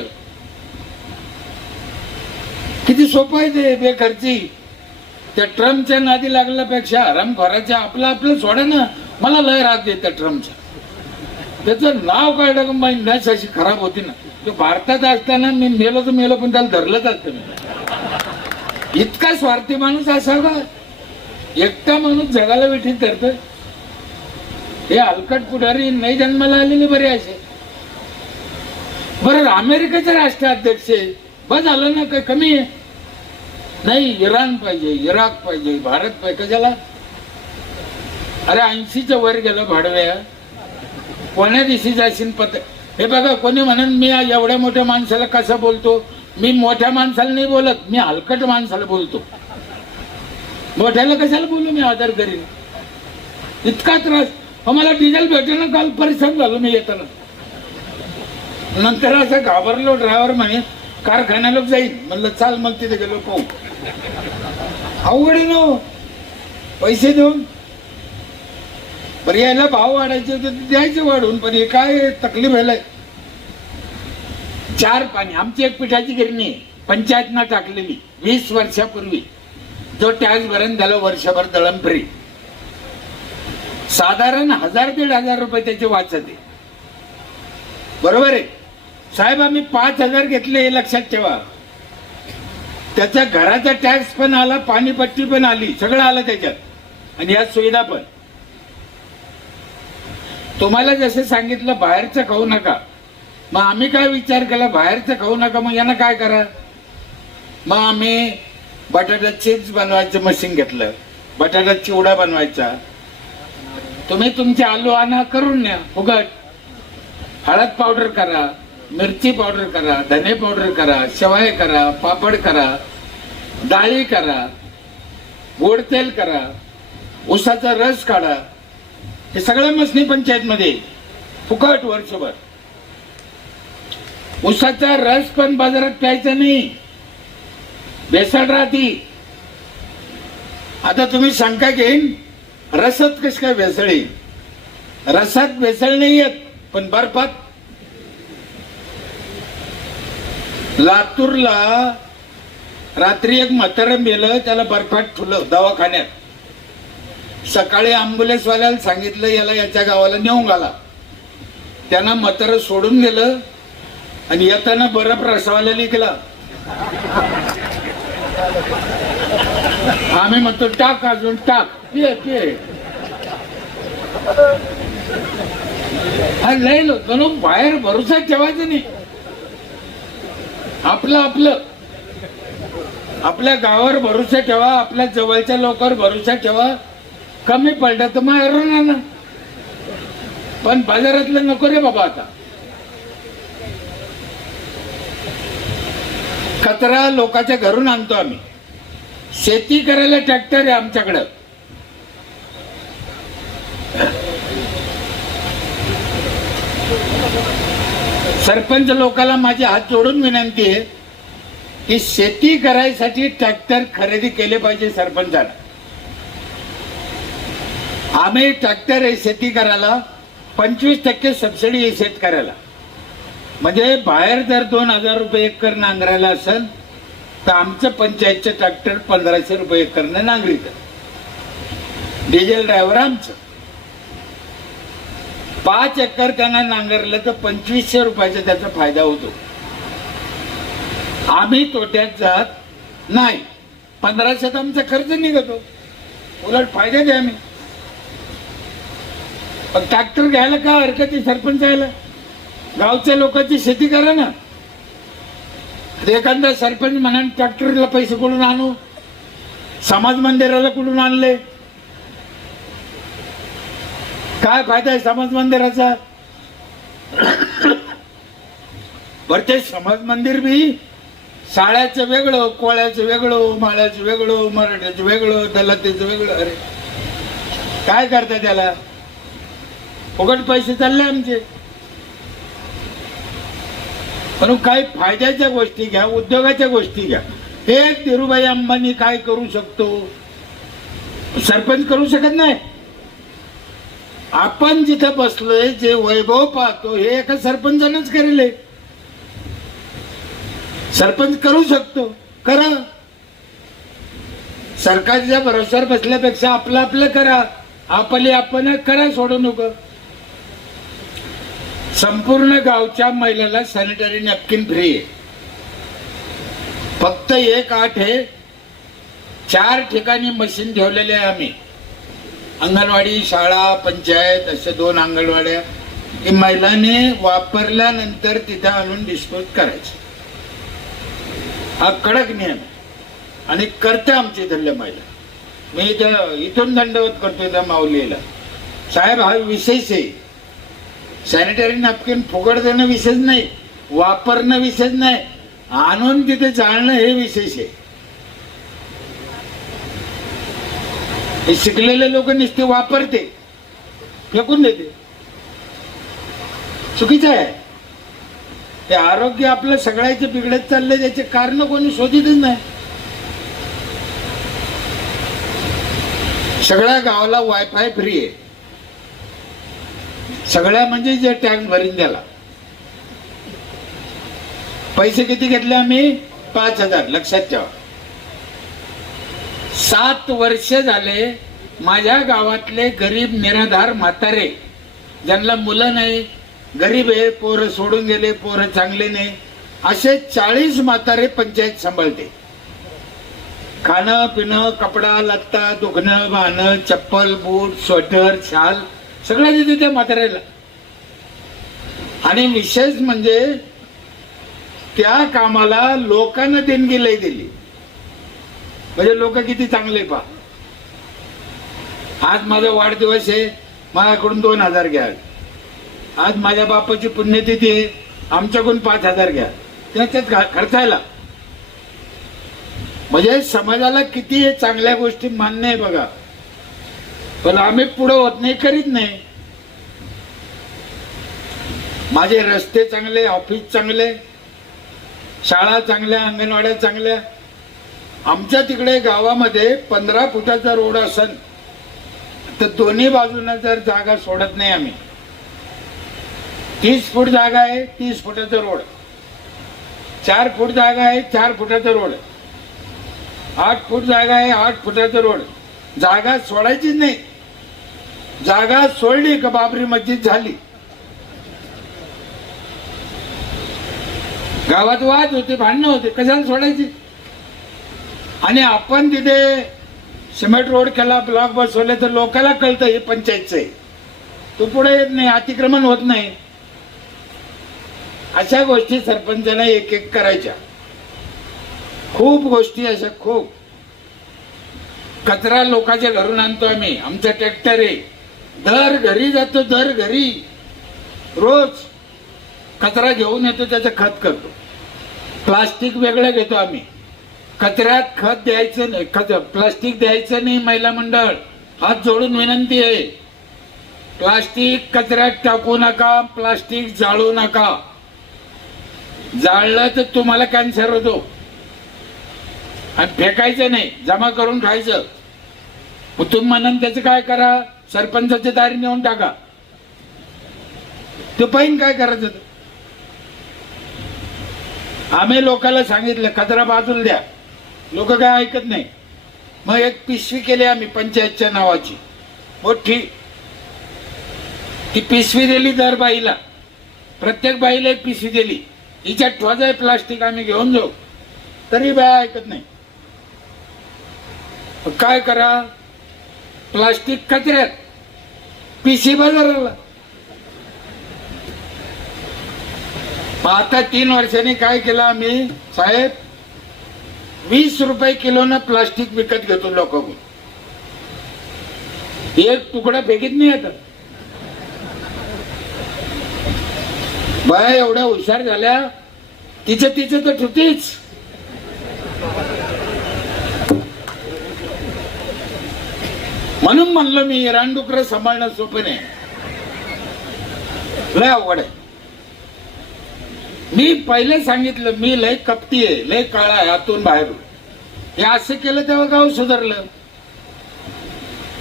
किती सोपं आहे ते, बेखर्ची. त्या ट्रम्पच्या नादी लागल्यापेक्षा रमखोराच्या आपलं सोडा ना. मला लय राग देत त्या ट्रम्पच्या. त्याचं नाव काढलं का नस अशी खराब होती ना. तो भारतात असताना मी मेलो तर मेलो, पण त्याला धरलंच असतं मी. इतका स्वार्थी माणूस असावा. एकटा माणूस जगाला विठीत धरतोय. हे हलकट पुढारी नाही जन्माला आलेले बरे असे. बरं अमेरिकेचे राष्ट्राध्यक्ष बस झालं ना, काय कमी आहे? नाही, इराण पाहिजे, इराक पाहिजे, भारत पाहिजे. कशाला? अरे 80च्या वर गेलं भाडव्या. कोण्या दिवशी जाशील पत. हे बघा, कोणी म्हणून मी एवढ्या मोठ्या माणसाला कसं बोलतो? मी मोठ्या माणसाला नाही बोलत, मी हलकट माणसाला बोलतो. मोठ्याला कशाला बोलू मी? आदर करीन. इतका त्रास. मला डिझेल भेटलं, काल परेशान झालो मी येताना. नंतर असं घाबरलो. ड्रायव्हर म्हणे कारखान्याला जाईल. म्हणलं चाल. मग तिथे गेलो. पाहू अवघड आहे ना पैसे देऊन. बरं यायला भाव वाढायचे तर द्यायचे वाढून, पण हे काय तकलीफ व्हायला. 4 पाणी. आमची एक पिठाची गिरणी आहे, पंचायतनं टाकलेली 20 वर्षापूर्वी. जो टॅक्स भरण झालं वर्षभर दळण फ्री. साधारण 1,000-1,500 रुपये त्याचे वाचते. बरोबर आहे साहेब. आम्ही 5,000 घेतले, हे लक्षात ठेवा. त्याच्या घराचा टॅक्स पण आला, पाणीपट्टी पण आली, सगळं आलं त्याच्यात. आणि या सुविधा पण. तुम्हाला जसं सांगितलं बाहेरचं खाऊ नका, मग आम्ही काय विचार केला बाहेरचं खाऊ नका, मग यांना काय करा. मग आम्ही बटाटा चिप्स बनवायचं मशीन घेतलं, बटाटा चिवडा बनवायचा. तुम्ही तुमचे आलू आणा, करून न्या फुगट. हळद पावडर करा, मिरची पावडर करा, धने पावडर करा, शेवाय करा, पापड करा, डाळी करा, गोड तेल करा, उसाचा रस काढा. हे सगळं मसनी पंचायत मध्ये फुकट वर्षभर. उसाचा रस पण बाजारात प्यायचा नाही, भेसळ राहती. आता तुम्ही शंका घेईन रसात कस काय भेसळ येईल. रसात भेसळ नाही येत, पण बर्फात. लातूरला रात्री एक म्हातारं मेलं, त्याला बर्फात ठेवलं दवाखान्यात. सकाळी अँब्युलन्स वाल्याला सांगितलं याला याच्या गावाला नेऊन घाला. त्यानं म्हातारं सोडून गेलं आणि येताना बर्फ रसावाला लिखला. आम्ही म्हणतो टाक, अजून टाक, पिये पिये. हा लय लोक बाहेर भरोसा ठेवायचं नाही. आपलं आपलं आपल्या गावावर भरोसा ठेवा, आपल्या जवळच्या लोकांवर भरोसा ठेवा. कमी पडलं तर मग ना, पण बाजारातलं नको रे बाबा. आता कचरा लोकांच्या घरून आणतो आम्ही. शेती करायला ट्रॅक्टर आहे आमच्याकडं. सरपंच लोकांना माझी हात जोडून विनंती आहे की शेती करायसाठी ट्रॅक्टर खरेदी केले पाहिजे सरपंचाला. आम्ही ट्रॅक्टर आहे शेती करायला, 25% सबसिडी आहे शेतकऱ्याला. म्हणजे बाहेर जर 2000 रुपये एकर नांगरायला असेल तर आमचं पंचायतचं ट्रॅक्टर 1500 रुपये एकरनं नांगरीत. डिझेल ड्रायव्हर आमचं. 5 एकर त्यांना नांगरलं तर 2500 रुपयाचा त्याचा फायदा होतो. आम्ही तोट्यात जात नाही. 1500 आमचा खर्च निघतो, उलट फायदे द्या आम्ही. पण ट्रॅक्टर घ्यायला काय हरकत आहे सरपंच यायला. गावच्या लोकांची शेती करा ना. एखादा सरपंच म्हणा ट्रॅक्टरला पैसे कुठून आणू, समाज मंदिराला कुठून आणले, काय फायदा आहे समाज मंदिराचा. बरं ते समाज मंदिर बी शाळ्याचं वेगळं, कोळ्याचं वेगळं, माळ्याचं वेगळं, मराठ्याचं वेगळं, दलातेचं वेगळं. अरे काय करता त्याला, फुकट पैसे चालले आमचे. पण काही फायद्याच्या गोष्टी घ्या, उद्योगाच्या गोष्टी घ्या. हे धीरूभाई अंबानी काय करू शकतो, सरपंच करू शकत नाही. आपण जिथं बसलोय जे वैभव पाहतो हे एका सरपंचानंच करेल. सरपंच करू शकतो, करा. सरकारच्या भरोश्यावर बसल्यापेक्षा आपलं आपलं करा. आपण करा, सोडू नको. संपूर्ण गावच्या महिलाला सॅनिटरी नॅपकिन फ्री आहे. फक्त 1-8 आहे. 4 ठिकाणी मशीन ठेवलेले आहे आम्ही. अंगणवाडी, शाळा, पंचायत असे 2 अंगणवाड्या. ही महिलाने वापरल्यानंतर तिथे आणून डिस्पोज करायचं. हा कडक नियम आणि करते आमची इथल्या महिला. मी इथून दंडवत करतोय त्या माऊलीला. साहेब हा विशेष आहे. सॅनिटरी नॅपकिन फुकट देणं विशेष नाही, वापरणं विशेष नाही, आणून तिथे जाळणं हे विशेष आहे. हे शिकलेले लोक नुसते वापरते, फेकून देते. चुकीचं आहे. ते आरोग्य आपलं सगळ्याचे बिघडत चाललंय, त्याचे कारण कोणी शोधितच नाही. सगळ्या गावाला वायफाय फ्री आहे. सगळ्या म्हणजे जे टॅक्स भरीन त्याला. पैसे किती घेतले आम्ही? 5000. लक्षात ठेवा. 7 वर्ष झाले माझ्या गावातले गरीब निराधार म्हातारे, ज्यांना मुलं नाही, गरीब आहे, पोरं सोडून गेले, पोरं चांगले नाही, असे 40 म्हातारे पंचायत सांभाळते. खाणं पिणं, कपडा लत्ता, दुखणं भाणं, चप्पल बूट स्वेटर शाल सगळं देते त्या म्हाताऱ्याला. आणि विशेष म्हणजे त्या कामाला लोकांना देणगी लय दिली. म्हणजे लोक किती चांगले पहा. आज माझा वाढदिवस आहे, माझ्याकडून 2000 घ्या. आज माझ्या बापाची पुण्यतिथी आहे, आमच्याकडून 5000 घ्या. त्याच्यात खर्चायला म्हणजे समाजाला किती हे चांगल्या गोष्टी मान्य आहे बघा. पण आम्ही पुढे होत नाही, करीत नाही. माझे रस्ते चांगले, ऑफिस चांगले, शाळा चांगल्या, अंगणवाड्या चांगल्या. आमच्या तिकडे गावामध्ये 15 फुटाचा रोड असेल तर दोन्ही बाजूला जर जागा सोडत नाही आम्ही. 30 फूट जागा आहे, 30 फुटाचा रोड. 4 फूट जागा आहे, 4 फुटाचा रोड. 8 फूट जागा आहे, 8 फुटाचा रोड. जागा सोडायचीच नाही. जागा सोडली का बाबरी मस्जिद झाली. गावात वाद होते, भांडणं होते, कशाला सोडायची. आणि आपण तिथे सिमेंट रोड केला, ब्लॉक बसवले तर लोकांना कळतं हे पंचायतचं आहे. तो पुढे येत नाही, अतिक्रमण होत नाही. अशा गोष्टी सरपंचाने एक एक करायच्या. खूप गोष्टी अशा, खूप. कचरा लोकांच्या घरून आणतो आम्ही, आमचा ट्रॅक्टर आहे, दर घरी जातो, दर घरी रोज कचरा घेऊन येतो, त्याचं खत करतो. प्लास्टिक वेगळं घेतो आम्ही. कचऱ्यात खत द्यायचं नाही, प्लास्टिक द्यायचं नाही. महिला मंडळ हात जोडून विनंती आहे, प्लास्टिक कचऱ्यात टाकू नका, प्लास्टिक जाळू नका. जाळलं तर तुम्हाला कॅन्सर होतो. आणि फेकायचं नाही, जमा करून खायचं. मग तुम्ही म्हणाल त्याचं काय करा, सरपंचाच्या दारी नेऊन टाका. तो पाहिजे काय करायचं. आम्ही लोकांना सांगितलं कचरा बाजूला द्या, लोक काय ऐकत नाही. मग एक पिशवी केली आम्ही पंचायतच्या नावाची मोठी. ती पिशवी दिली दर बाईला, प्रत्येक बाईला एक पिशवी दिली. हिच्यात ठेवायचं प्लास्टिक आम्ही घेऊन जाऊ, तरी बाया ऐकत नाही. काय करा, प्लास्टिक कचऱ्यात, पिशवी बाजाराला. आता 3 वर्षांनी काय केलं आम्ही साहेब, 20 रुपये किलोनं प्लास्टिक विकत घेतो लोकांकडून. एक तुकडा फेकीत नाही आता. बाया एवढ्या हुशार झाल्या, तिचं तर ठुतीच. म्हणून म्हणलं मी रानडुकरं सांभाळणं सोपं नाही, लय अवघड आहे. मी पहिले सांगितलं, मी लय कपटी आहे, लय काळा आहे आतून बाहेरून. हे असं केलं तेव्हा गाव सुधारलं.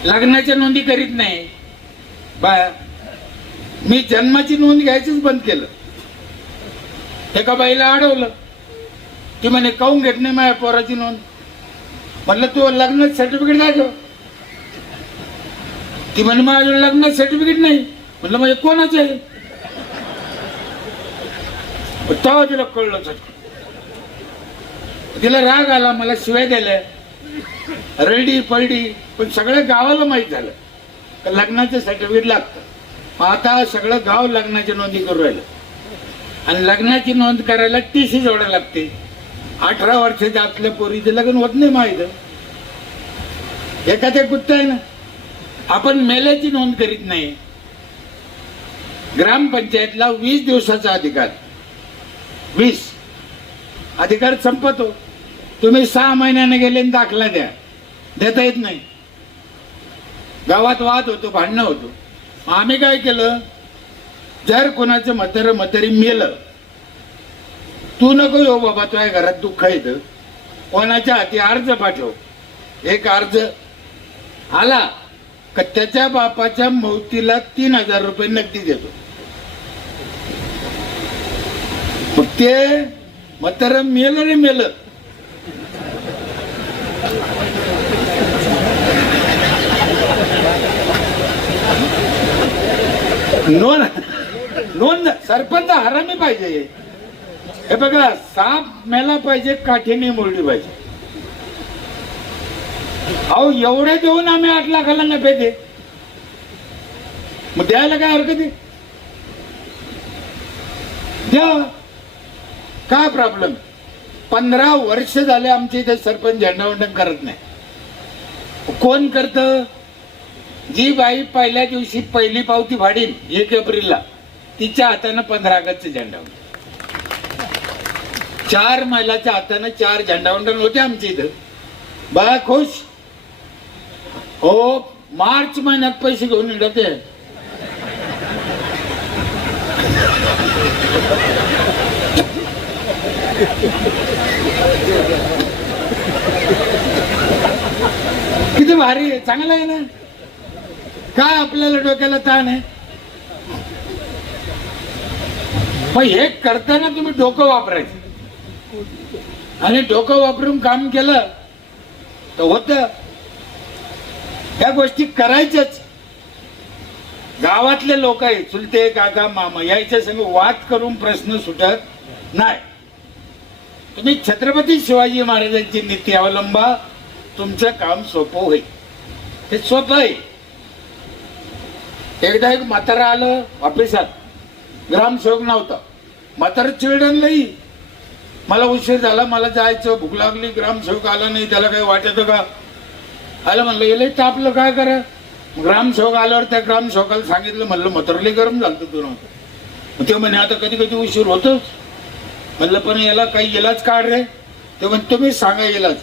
लग्नाच्या नोंदी करीत नाही बाया. मी जन्माची नोंद घ्यायचीच बंद केलं. एका बाईला अडवलं, ती म्हणे काऊन घेत नाही माझ्या पोराची नोंद. म्हणलं तू लग्नात सर्टिफिकेट दाखव. ती म्हणे माझ्या लग्नात सर्टिफिकेट नाही. म्हणलं म्हणजे कोणाचं आहे. तेव्हा तिला कळलं. तिला राग आला, मला शिवाय द्यायला, रडी पलडी. पण सगळ्या गावाला माहीत झालं का लग्नाचं सर्टिफिकेट लागतं. आता सगळं गाव लग्नाची नोंदी करू राहिलं. आणि लग्नाची नोंद करायला TC जोडायला लागते. 18 वर्षाच्या आपल्या पोरीचं लग्न होत नाही माहीत. एखाद्या गुत्त आहे ना. आपण मेल्याची नोंद करीत नाही. ग्रामपंचायतला 20 दिवसाचा अधिकार, 20 अधिकार संपतो. तुम्ही 6 महिन्याने गेले दाखला द्या, देता येत नाही. गावात वाद होतो, भांडणं होतो. आम्ही काय केलं, जर कोणाचं म्हातारी मेलं, तू नको येऊ बाबा, तुझ्या घरात दुःख येतं, कोणाच्या हाती अर्ज पाठव. एक अर्ज आला का त्याच्या बापाच्या मौतीला 3000 रुपये नगदी देतो. मग ते म्हातारं मेलं रे मेलं. नोंद सरपंच हरामी पाहिजे. हे बघा, साप मेला पाहिजे, काठीने मोडली पाहिजे. अहो एवढे देऊन आम्ही 8 लाखाला नफे दे. मग द्यायला काय हरकत आहे, द्या, काय प्रॉब्लेम. 15 वर्ष झाले आमच्या इथे सरपंच झेंडावंदन करत नाही. कोण करत? जी बाई पहिल्या दिवशी पहिली पावती फाडीन 1 एप्रिलला, तिच्या हातानं 15 ऑगस्टचं झेंडावंदन. 4 महिलाच्या हातानं 4 झेंडावंदन होते आमच्या इथं. बघा खुश हो. मार्च महिन्यात पैसे घेऊन येतात ते. किती भारी आहे, चांगलं आहे ना. काय आपल्याला डोक्याला ताण आहे. पण हे करताना तुम्ही डोकं वापरायचं, आणि डोकं वापरून काम केलं तर होतं. ह्या गोष्टी करायच्याच. गावातले लोक आहे, चुलते काका मामा, यायच्या संग वाद करून प्रश्न सुटत नाही. तुम्ही छत्रपती शिवाजी महाराजांची नीती अवलंबा, तुमचं काम सोपं होईल. हे सोपं आहे. एकदा एक म्हातारा आलं ऑफिसात, ग्रामसेवक नव्हता. म्हातारा चिडलंही, मला उशीर झाला, मला जायचं, भूक लागली, ग्रामसेवक आला नाही, त्याला काही वाटत का? आलं म्हणलं येले तापलं, काय करा. ग्रामसेवक आल्यावर त्या ग्रामसेवकाला सांगितलं, म्हणलं म्हातारले गरम झालं तू नव्हतं. ते म्हणे आता कधी कधी उशीर होतोच. म्हणलं पण याला काही इलाज काढ रे. ते म्हण तुम्ही सांगा इलाज.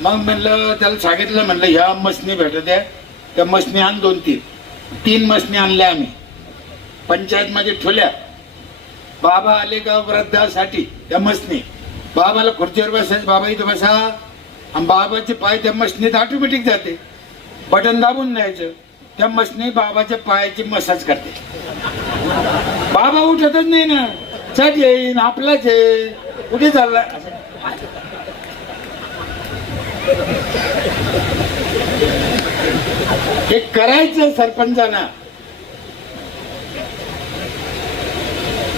मग म्हणलं त्याला सांगितलं, म्हणलं ह्या मशनी भेटत आहे, त्या मशनी आण 2-3 मशनी आणल्या आम्ही, पंचायत मध्ये ठेवल्या. बाबा आले का वृद्धासाठी त्या मशनी, बाबाला खुर्चीवर बसायचं, बाबा इथं बसा, आणि बाबाचे पाय त्या मशनीत ऑटोमॅटिक जाते, बटन दाबून न्यायचं, त्या मशनी बाबाच्या पायाची मसाज करते. बाबा उठतच नाही ना, चट येईन आपलाच आहे, कुठे चाललाय. हे करायचं सरपंचांना.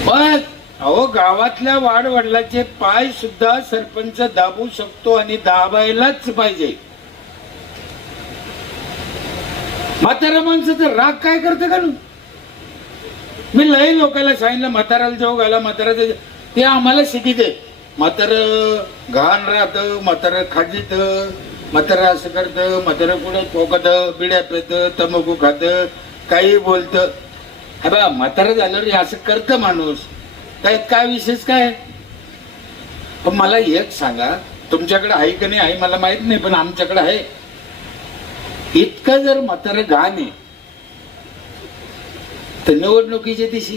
बस अहो, गावातल्या वाडवडिलाचे पाय सुद्धा सरपंच दाबू शकतो, आणि दाबायलाच पाहिजे. म्हातारा माणसाचं राग काय करते का? मी लई लोकांना सांगितलं, म्हाताराला जेव घाला, म्हाताराचं ते आम्हाला शिकिते. म्हातार घाण राहतं, म्हातार खाजीत, म्हातारा असं करतं, म्हातारा कुठं कोकत, बिड्या पेत, तंबाखू खात, काही बोलतं. हे बा म्हातारा झाल्यावर असं करतं माणूस, त्यात काय विशेष काय? पण मला एक सांगा, तुमच्याकडे आहे का नाही आहे मला माहित नाही, पण आमच्याकडे आहे. इतकं जर म्हातारं घाण आहे तर निवडणुकीच्या दिवशी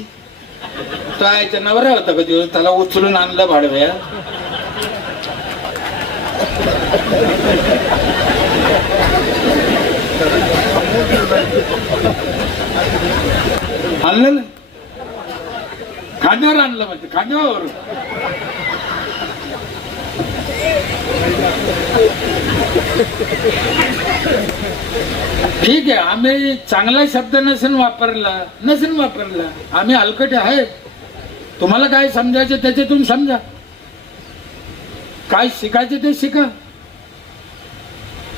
तो याच्या नवरा होता का दिवस, त्याला उचलून आणलं भाडव्या. आणलं ना, खांद्यावर आणलं, म्हणजे खांद्यावर. ठीक आहे, आम्ही चांगला शब्द नसेल वापरला, आम्ही हलकट आहे. तुम्हाला काय समजायचं त्याच्यातून समजा, काय शिकायचं ते शिका.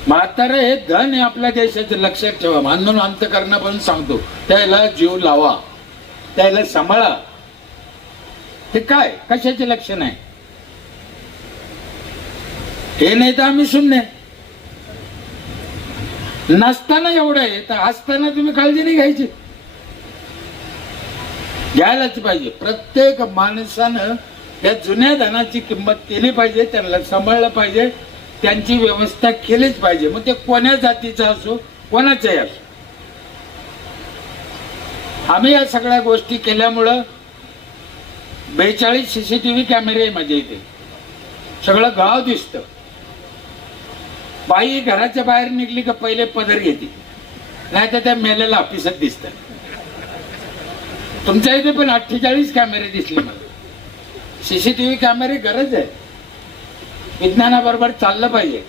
म्हातारं हे धन आहे आपल्या देशाचं, लक्षात ठेवा. म्हणून अंतकरणा पण सांगतो, त्याला जीव लावा, त्याला सांभाळा. हे काय कशाचे लक्षण आहे? हे नाही तर आम्ही शून्य. नसताना एवढं आहे तर असताना तुम्ही काळजी नाही घ्यायची, घ्यायलाच पाहिजे. प्रत्येक माणसानं या जुन्या धनाची किंमत केली पाहिजे, त्यांना सांभाळलं पाहिजे, त्यांची व्यवस्था केलीच पाहिजे. मग ते कोण्या जातीचा असो, कोणाचाही असो. आम्ही या सगळ्या गोष्टी केल्यामुळं 42 CCTV कॅमेरे आहे माझ्या इथे, सगळं गाव दिसतं. बाई घराच्या बाहेर निघली का पहिले पदर घेते, नाही तर त्या मेलेला ऑफिसात दिसतात. तुमच्या इथे पण 48 कॅमेरे दिसले मला. CCTV कॅमेरे गरज आहे, विज्ञानाबरोबर चाललं पाहिजे.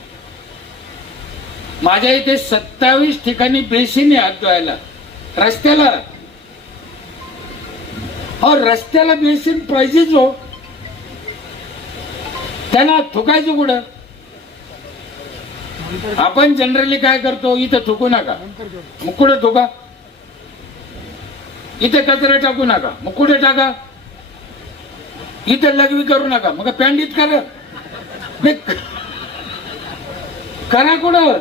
माझ्या इथे 27 ठिकाणी बेसिन आहे हात धुवायला, रस्त्याला. हो, रस्त्याला बेसिन पाहिजेच हो, त्यांना थुकायचं कुठं? आपण जनरली काय करतो, इथं थुकू नका, मग कुठं थुका? इथे कचरा टाकू नका, मग कुठे टाका? इथे लघवी करू नका, मग पॅन्डीत करा. करा कुठं?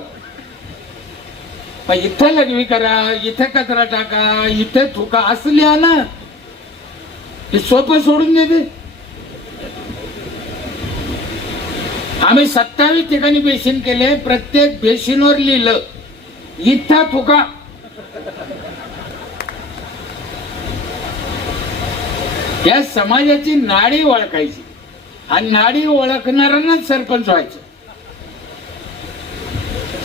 मग इथे लघवी करा, इथे कचरा टाका, इथे थुका, असं लिहा ना. हे सोपं सोडून देते. आम्ही 27 ठिकाणी बेसिन केले, प्रत्येक बेसिनवर लिहिलं इथं थुका. या समाजाची नाडी ओळखायची आणि नाडी ओळखणाऱ्यांनाच सरपंच व्हायचं.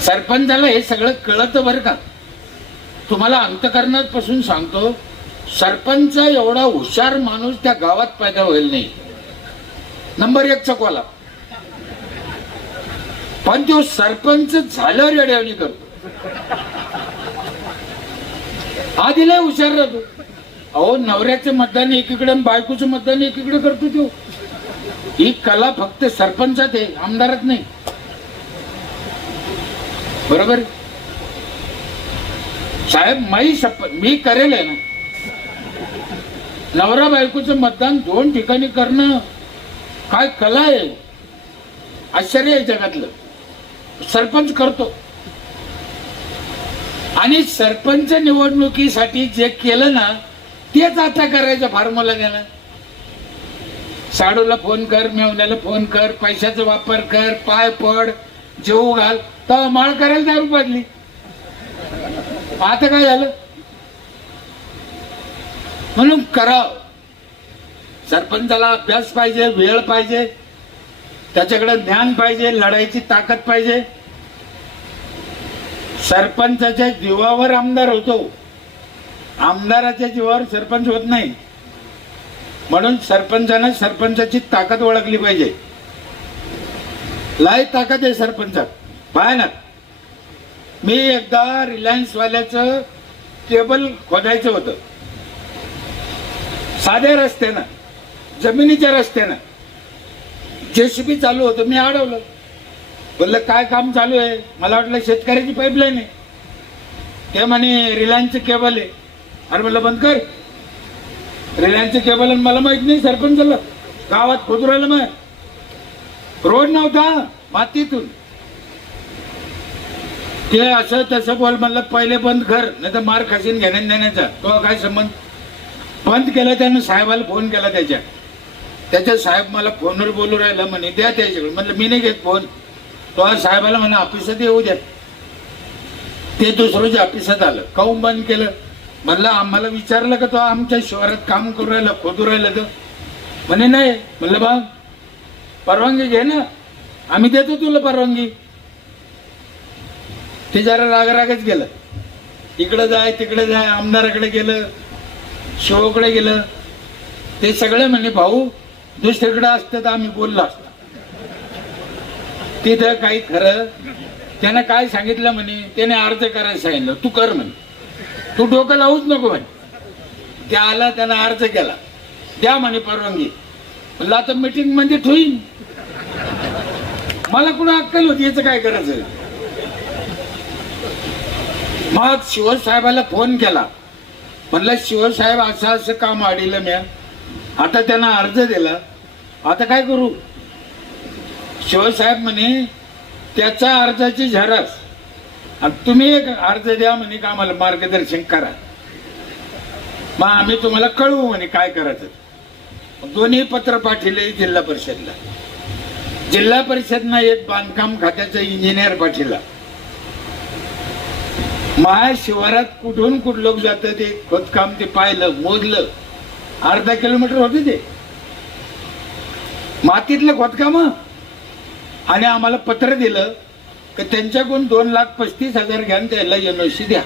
सरपंचाला हे सगळं कळतं बरं का. तुम्हाला अंतःकरणापासून सांगतो, सरपंच एवढा हुशार माणूस त्या गावात पैदा होईल नाही. नंबर 1 चकवाला. पण तो सरपंच झाल्यावर येड्यावणी करतो. आधी लय हुशार राहतो. अहो, नवऱ्याचं मतदान एकीकडे आणि बायकोचं मतदान एकीकडे करतो तो. ही कला फक्त सरपंचात आहे, आमदारात नाही. बरोबर साहेब, माई शपथ मी करेल आहे ना. नवरा बायकोचं मतदान 2 ठिकाणी करणं काय कला आहे, आश्चर्य आहे जगातलं. सरपंच करतो. आणि सरपंच निवडणुकीसाठी जे केलं ना, तेच आता करायचं. फॉर्म्युला द्यायला साडूला फोन कर, मेवण्याला फोन कर, पैशाचा वापर कर, पाय पड, जेवू घाल, तर माळ करायला दारू पाजली. आता काय झालं? म्हणून करावं. सरपंचाला अभ्यास पाहिजे, वेळ पाहिजे, त्याच्याकडे ज्ञान पाहिजे, लढायची ताकद पाहिजे. सरपंचाच्या जीवावर आमदार होतो, आमदाराच्या जीवावर सरपंच होत नाही. म्हणून सरपंचानं सरपंचाची ताकद ओळखली पाहिजे. लय ताकद आहे सरपंचात, भयानक. मी एकदा रिलायन्स वाल्याचं केबल खोदायचं होतं, साध्या रस्त्यानं, जमिनीच्या रस्त्यानं. जेसीबी चालू होतं, मी अडवलं. बोललं काय काम चालू आहे? मला वाटलं शेतकऱ्याची पाईपलाईन आहे. ते म्हणे रिलायन्सचं केबल आहे. अरे म्हणलं बंद कर, रिलायन्सचं केबल. आणि मला माहित नाही सरपंचाला गावात खोदू राहिलं. मग रोड नव्हता, मातीतून. ते असं तसं बोल. म्हणलं पहिले बंद कर, नाही तर मार खाशीन घेण्या देण्याचा. तो काय संबंध? बंद केलं त्यानं. साहेबाला फोन केला त्याच्या साहेब मला फोनवर बोलू राहिला, म्हणे द्या त्याच्याकडे. म्हणलं मी नाही घेत फोन. तो साहेबाला म्हणा ऑफिसात येऊ द्या. ते दुसऱ्याच्या ऑफिसात आलं. काऊन बंद केलं? म्हणलं आम्हाला विचारलं का तो आमच्या शहरात काम करू राहिला, खोदू राहिलं? तर म्हणे नाही. म्हणलं बा परवानगी घे ना, आम्ही देतो तुला परवानगी. ते जरा रागरागच गेलं. इकडे जाय तिकडे जाय, आमदाराकडे गेलं, शिवकडे गेलं. ते सगळे म्हणे भाऊ दुसरीकडे असतं तर आम्ही बोललो असतो. तिथं काही खरं. त्यानं काय सांगितलं म्हणे, त्याने अर्ज करायला सांगितलं. तू कर म्हणे, तू डोकं लावूच नको म्हणे. त्या आला, त्यानं अर्ज केला, द्या म्हणे परवानगी. म्हणलं आता मीटिंग मध्ये ठेवीन. मला कुठं अक्कल होती याचं काय करायचं? मग शिवसाहेबाला फोन केला. म्हणलं शिवसाहेब असं असं काम आडीलं म्या, आता त्यांना अर्ज दिला, आता काय करू? शिवसाहेब म्हणे त्याच्या अर्जाची झेरॉक्स आणि तुम्ही एक अर्ज द्या म्हणे, का आम्हाला मार्गदर्शन करा, मग आम्ही तुम्हाला कळवू म्हणे काय करायचं. दोन्ही पत्र पाठवले जिल्हा परिषदला. जिल्हा परिषदनं एक बांधकाम खात्याचा इंजिनियर पाठवला. महा शिवारात कुठून कुठ लोक जात ते खोदकाम ते पाहिलं, मोजलं. अर्धा किलोमीटर होते ते मातीतलं खोदकाम. आणि आम्हाला पत्र दिलं की त्यांच्याकडून 2,35,000 घ्या, त्याला एनओसी द्या.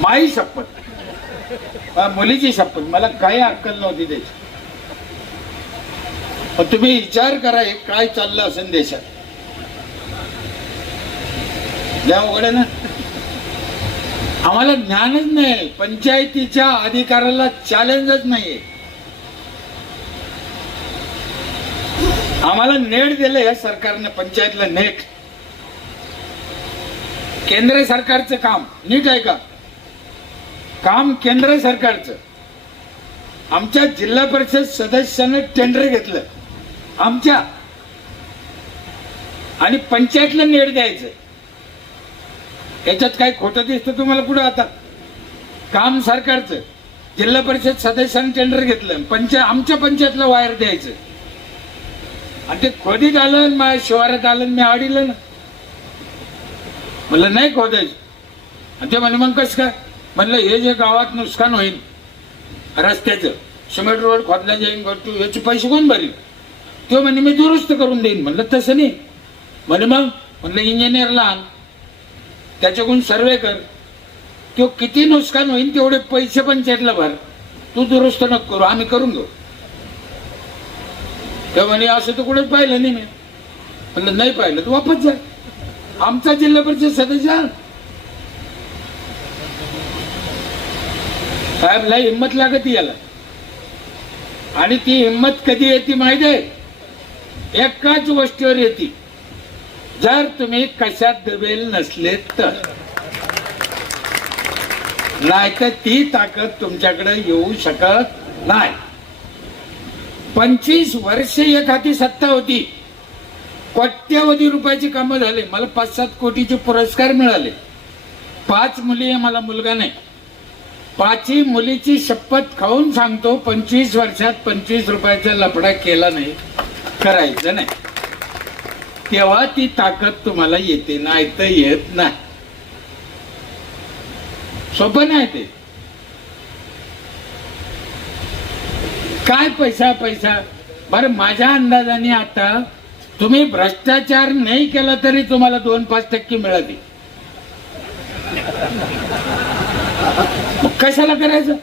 माई शपथ, मुलीची शपथ, मला काही अक्कल नव्हती त्याची. तुम्ही विचार करा हे काय चाललं असेल देशात. द्या उघडे ना. आम्हाला ज्ञानच नाही, पंचायतीच्या अधिकाराला चॅलेंजच नाहीये. आम्हाला नेट दिलं या सरकारने, पंचायतला नेट. केंद्र सरकारचं काम नीट आहे का? काम केंद्र सरकारचं. आमच्या जिल्हा परिषद सदस्यानं टेंडर घेतलं आमच्या, आणि पंचायतला नेट द्यायचं. याच्यात काय खोटं दिसतं तुम्हाला पुढे? आता काम सरकारचं, जिल्हा परिषद सदस्यानं टेंडर घेतलं, आमच्या पंचायतला वायर द्यायचं, आणि ते खोदीत आलं, माझ्या शिवारात आलं, मी आडीलं ना. म्हणलं नाही खोदायचं. आणि ते म्हणे मग कसं काय? म्हणलं हे जे गावात नुकसान होईल रस्त्याचं, सिमेंट रोड खोदला जाईन, याचे पैसे कोण भरील? तो म्हणे मी दुरुस्त करून देईन. म्हणलं तसं नाही. म्हणे मग? म्हणलं इंजिनियरला आण, त्याच्याकडून सर्वे कर, तो किती नुकसान होईल तेवढे पैसे पंचायतला भर, तू दुरुस्त नको करू, आम्ही करून घेऊ. तो म्हणे असं तर कुठेच पाहिलं नाही मी. म्हणलं नाही पाहिलं तर वापस जा. आमचा जिल्हा परिषद सदस्य साहेबला हिंमत लागत याला, आणि ती हिंमत कधी येते माहिती आहे? एकाच गोष्टीवर येते, जर तुम्ही कशात दबेल नसले तर. नाहीतर ती ताकद तुमच्याकडे येऊ शकत नाही. 25 वर्षे एक हाती सत्ता होती, कोट्यवधी रुपयाची कामं झाले, मला 5-7 कोटीचे पुरस्कार मिळाले. 5 मुली आहे, मला मुलगा नाही. 5ही मुलीची शपथ खाऊन सांगतो, 25 वर्षात 25 रुपयाचा लफडा केला नाही, करायचं नाही. तेव्हा ती ताकद तुम्हाला येते, नाही तर येत नाही. सोपं नाही ते. काय पैसा पैसा. बरं, माझ्या अंदाजाने आता तुम्ही भ्रष्टाचार नाही केला तरी तुम्हाला 2-5% मिळाली. कशाला करायचं?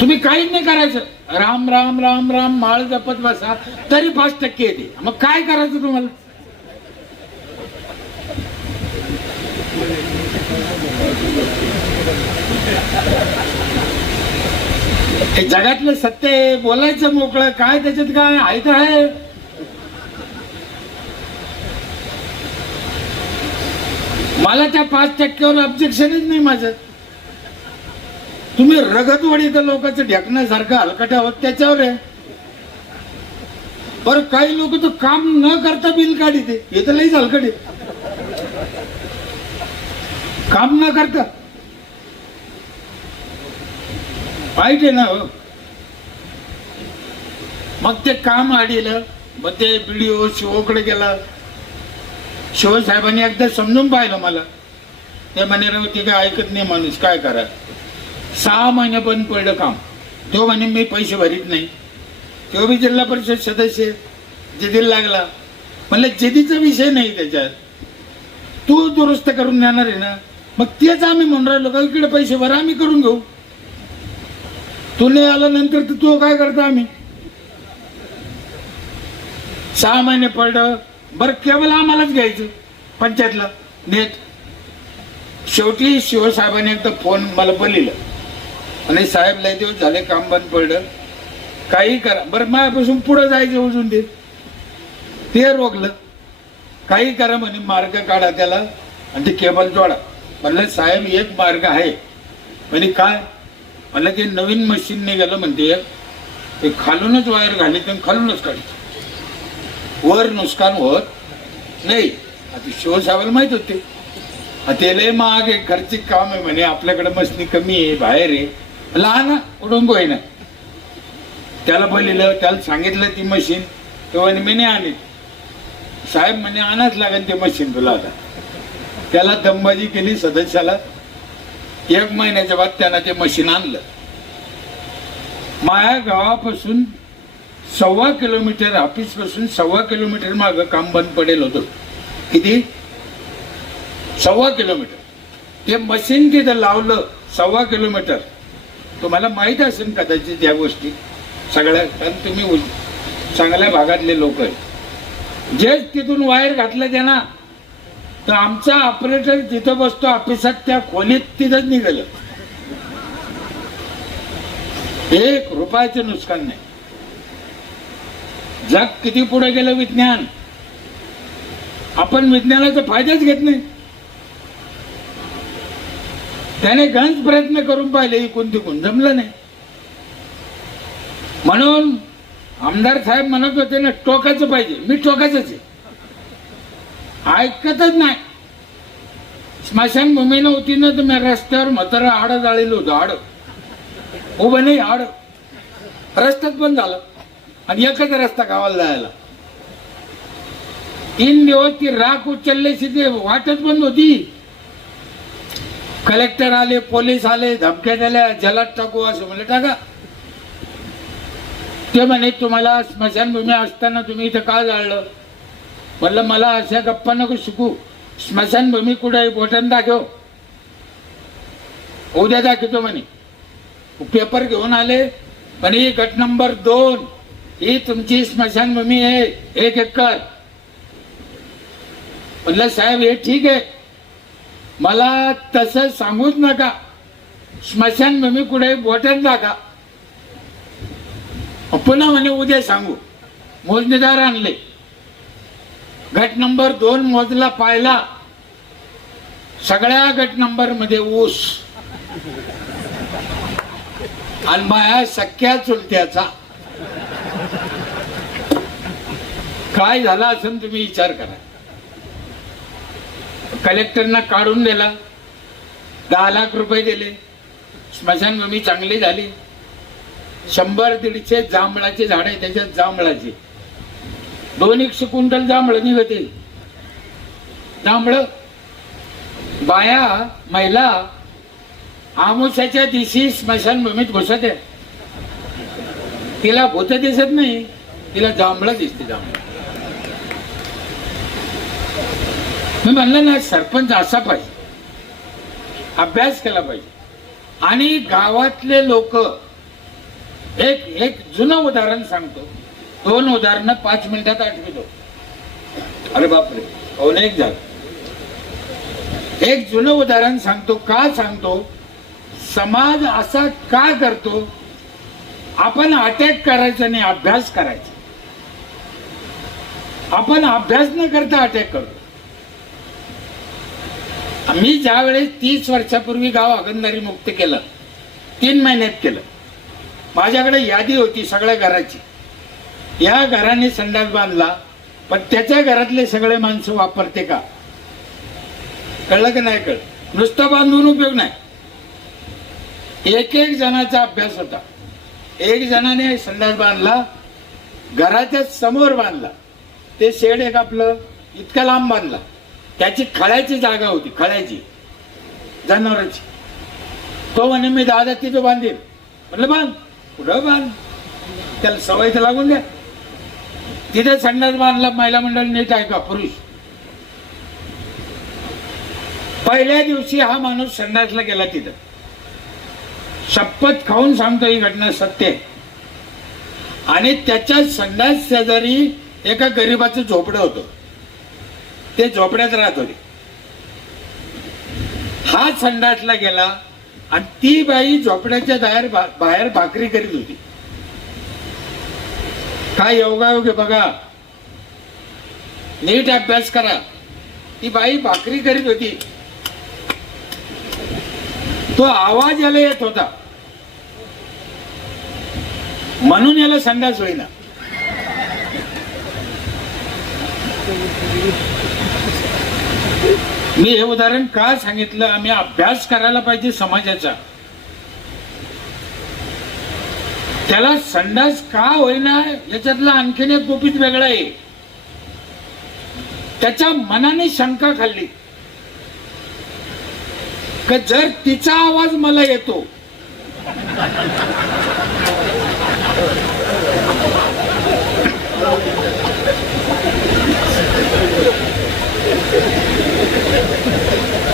तुम्ही काहीच नाही करायचं, राम राम राम राम माळ जपत बसा तरी 5% येते. मग काय करायचं तुम्हाला? हे जगातलं सत्य आहे, बोलायचं मोकळं, काय त्याच्यात काय आहे तर आहे. मला त्या 5%वर ऑब्जेक्शनच नाही माझं. तुम्ही रगतवाडी तर लोकांचं ढेकण्यासारखं हलकट्या होत त्याच्यावर आहे. बरं, काही लोक तर काम न करता बिल काढते, हे तर लईच हलकटे. काम न करता वाईट आहे ना हो. मग ते काम आडीलं, मग ते व्हिडिओ शिवकडे गेला. शिवसाहेबांनी एकदा समजून पाहिलं मला. ते म्हणे राव ते काय ऐकत नाही माणूस, काय करा. 6 महिने बंद पडलं काम. तो म्हणे मी पैसे भरीत नाही. तो बी जिल्हा परिषद सदस्य, जिदीला लागला. म्हणलं जिदीचा विषय नाही त्याच्यात, तू दुरुस्त करून देणार आहे ना, मग तेच आम्ही म्हणून राहिलो का इकडे पैसे भरा, आम्ही करून घेऊ. तू नाही आल्यानंतर तर तू काय करता? आम्ही 6 महिने पडलं. बरं, केवळ आम्हालाच घ्यायचं पंचायतला नेट. शेवटी शिवसाहेबांनी एकदा फोन मला बोलिलं, आणि साहेब लय दिवस झाले काम बंद पडलं, काही करा. बरं, माझ्यापासून पुढे जायचं उजून ते रोखलं. काही करा म्हणे, मार्ग काढा त्याला आणि ते केबल जोडा. म्हणलं साहेब एक मार्ग आहे. म्हणे काय? म्हणलं ते नवीन मशीन निघालं म्हणते, ते खालूनच वायर घाली तर खालूनच काढायचं, वर नुकसान होत नाही. आता शिवसाहेबाला माहित होते ते लय महाग आहे, खर्चिक काम आहे म्हणे, आपल्याकडे मशीनी कमी आहे, बाहेर आहे. लहान उडून आहे ना. त्याला बोलिलं, त्याला सांगितलं ती मशीन, तेव्हा मी नाही आणली. साहेब म्हणे आणाच लागेल ते मशीन तुला. आता त्याला दमबाजी केली सदस्याला. 1 महिन्याच्या बाद त्यानं ते मशीन आणलं. माझ्या गावापासून 1.25 किलोमीटर, ऑफिस पासून 1.25 किलोमीटर मागं काम बंद पडेल होतं. किती? 1.25 किलोमीटर. ते मशीन तिथं लावलं 1.25 किलोमीटर. तुम्हाला माहित असेल कदाचित या गोष्टी सगळ्या, कारण तुम्ही चांगल्या भागातले लोक आहे. जे तिथून वायर घातलं त्यांना, तर आमचा ऑपरेटर जिथं बसतो ऑफिसात त्या खोलीत तिथंच निघालं. 1 रुपयाचं नुकसान नाही. जग किती पुढे गेलं विज्ञान, आपण विज्ञानाचा फायदाच घेत नाही. त्याने गंज प्रयत्न करून पाहिले, इकून तिकून जमलं नाही. म्हणून आमदार साहेब म्हणत होते ना, टोकाचं पाहिजे. मी टोकाचंच आहे, ऐकतच नाही. स्मशानभूमी नव्हती ना तर मी रस्त्यावर म्हातारा आड जाळलेलं होतं. आड उभं नाही, आड रस्त्यात पण झालं. आणि एकच रस्ता गावाला जायला. 3 दिवस ती राख उचलल्याची ते वाटच बंद होती. कलेक्टर आले, पोलीस आले, धमक्या दिल्या, जलात टाकू असं म्हणलं. टाका. ते म्हणे तुम्हाला स्मशानभूमी असताना तुम्ही इथं का जाळलं? म्हणलं मला अशा गप्पा नको शिकू. स्मशानभूमी कुठे बोटान दाखव. उद्या दाखवतो म्हणे. पेपर घेऊन आले. पण ही गट नंबर 2 ही तुमची स्मशानभूमी आहे, 1 एकर. म्हणलं साहेब हे ठीक आहे, मला तसं सांगूच नका. स्मशानभूमी कुठे बोटान दाखवा. पुन्हा म्हणे उद्या सांगू. मोजणीदार आणले. गट नंबर 2 मोजला, पाहिला. सगळ्या गट नंबर मध्ये ऊस. आणि माया सख्या चुलत्याचा. काय झाला असं तुम्ही विचार करा. कलेक्टरना काढून दिला. 10 लाख रुपये दिले. स्मशानभूमी चांगली झाली. 100-150 जांभळाचे झाड आहे, त्याच्यात जांभळाचे 200 क्विंटल जांभळ निघते. जांभळ बाया महिला आमुष्याच्या दिवशी स्मशानभूमीत घुसत आहे. तिला भूत दिसत नाही, तिला जांभळ दिसते. जांभळ. मी म्हणलं ना, सरपंच असा पाहिजे, अभ्यास केला पाहिजे. आणि गावातले लोक, एक जुनं उदाहरण सांगतो. 2 उदाहरणं 5 मिनिटात आठवतो. अरे बापरे, अनेक झालं. एक जुनं उदाहरण सांगतो. का सांगतो? समाज असा का करतो? आपण अटॅक करायचा नाही, अभ्यास करायचा. आपण अभ्यास न करता अटॅक करतो. मी ज्या वेळेस 30 वर्षापूर्वी गाव हागणदारी मुक्त केलं, 3 महिन्यात केलं. माझ्याकडे यादी होती सगळ्या घराची. या घराने संडास बांधला, पण त्याच्या घरातले सगळे माणसं वापरते का? कळलं की नाही कळलं? नुसतं बांधून उपयोग नाही. एक जणाचा अभ्यास होता. एक जणाने संडास बांधला, घराच्या समोर बांधला. ते शेड एक आपलं इतका लांब बांधला. त्याची खळ्याची जागा होती, खळ्याची जनावरांची. तो म्हणे मी दादा तिथं बांधेल. म्हटलं बांध. कुठं बांध? त्याला सवय तर लागून द्या. तिथे संडास बांधला. महिला मंडळ नीट आहे का? पुरुष. पहिल्या दिवशी हा माणूस संडासला गेला तिथं. शपथ खाऊन सांगतो, ही घटना सत्य आहे. आणि त्याच्या संडास शेजारी एका गरीबाचं झोपडं होतं. ते झोपड्यात राहत होते. हा संडासला गेला आणि ती बाई झोपड्याच्या बाहेर भाकरी करीत होती. काय योगायोग आहे बघा. नीट अभ्यास करा. ती बाई भाकरी करीत होती. तो आवाज याला येत होता, म्हणून याला संडास होईना. मी हे उदाहरण का सांगितलं? आम्ही अभ्यास करायला पाहिजे समाजाचा. त्याला संडास का होईना याच्यातलं आणखीन एक गुपित वेगळं आहे. त्याच्या मनाने शंका खाल्ली की जर तिचा आवाज मला येतो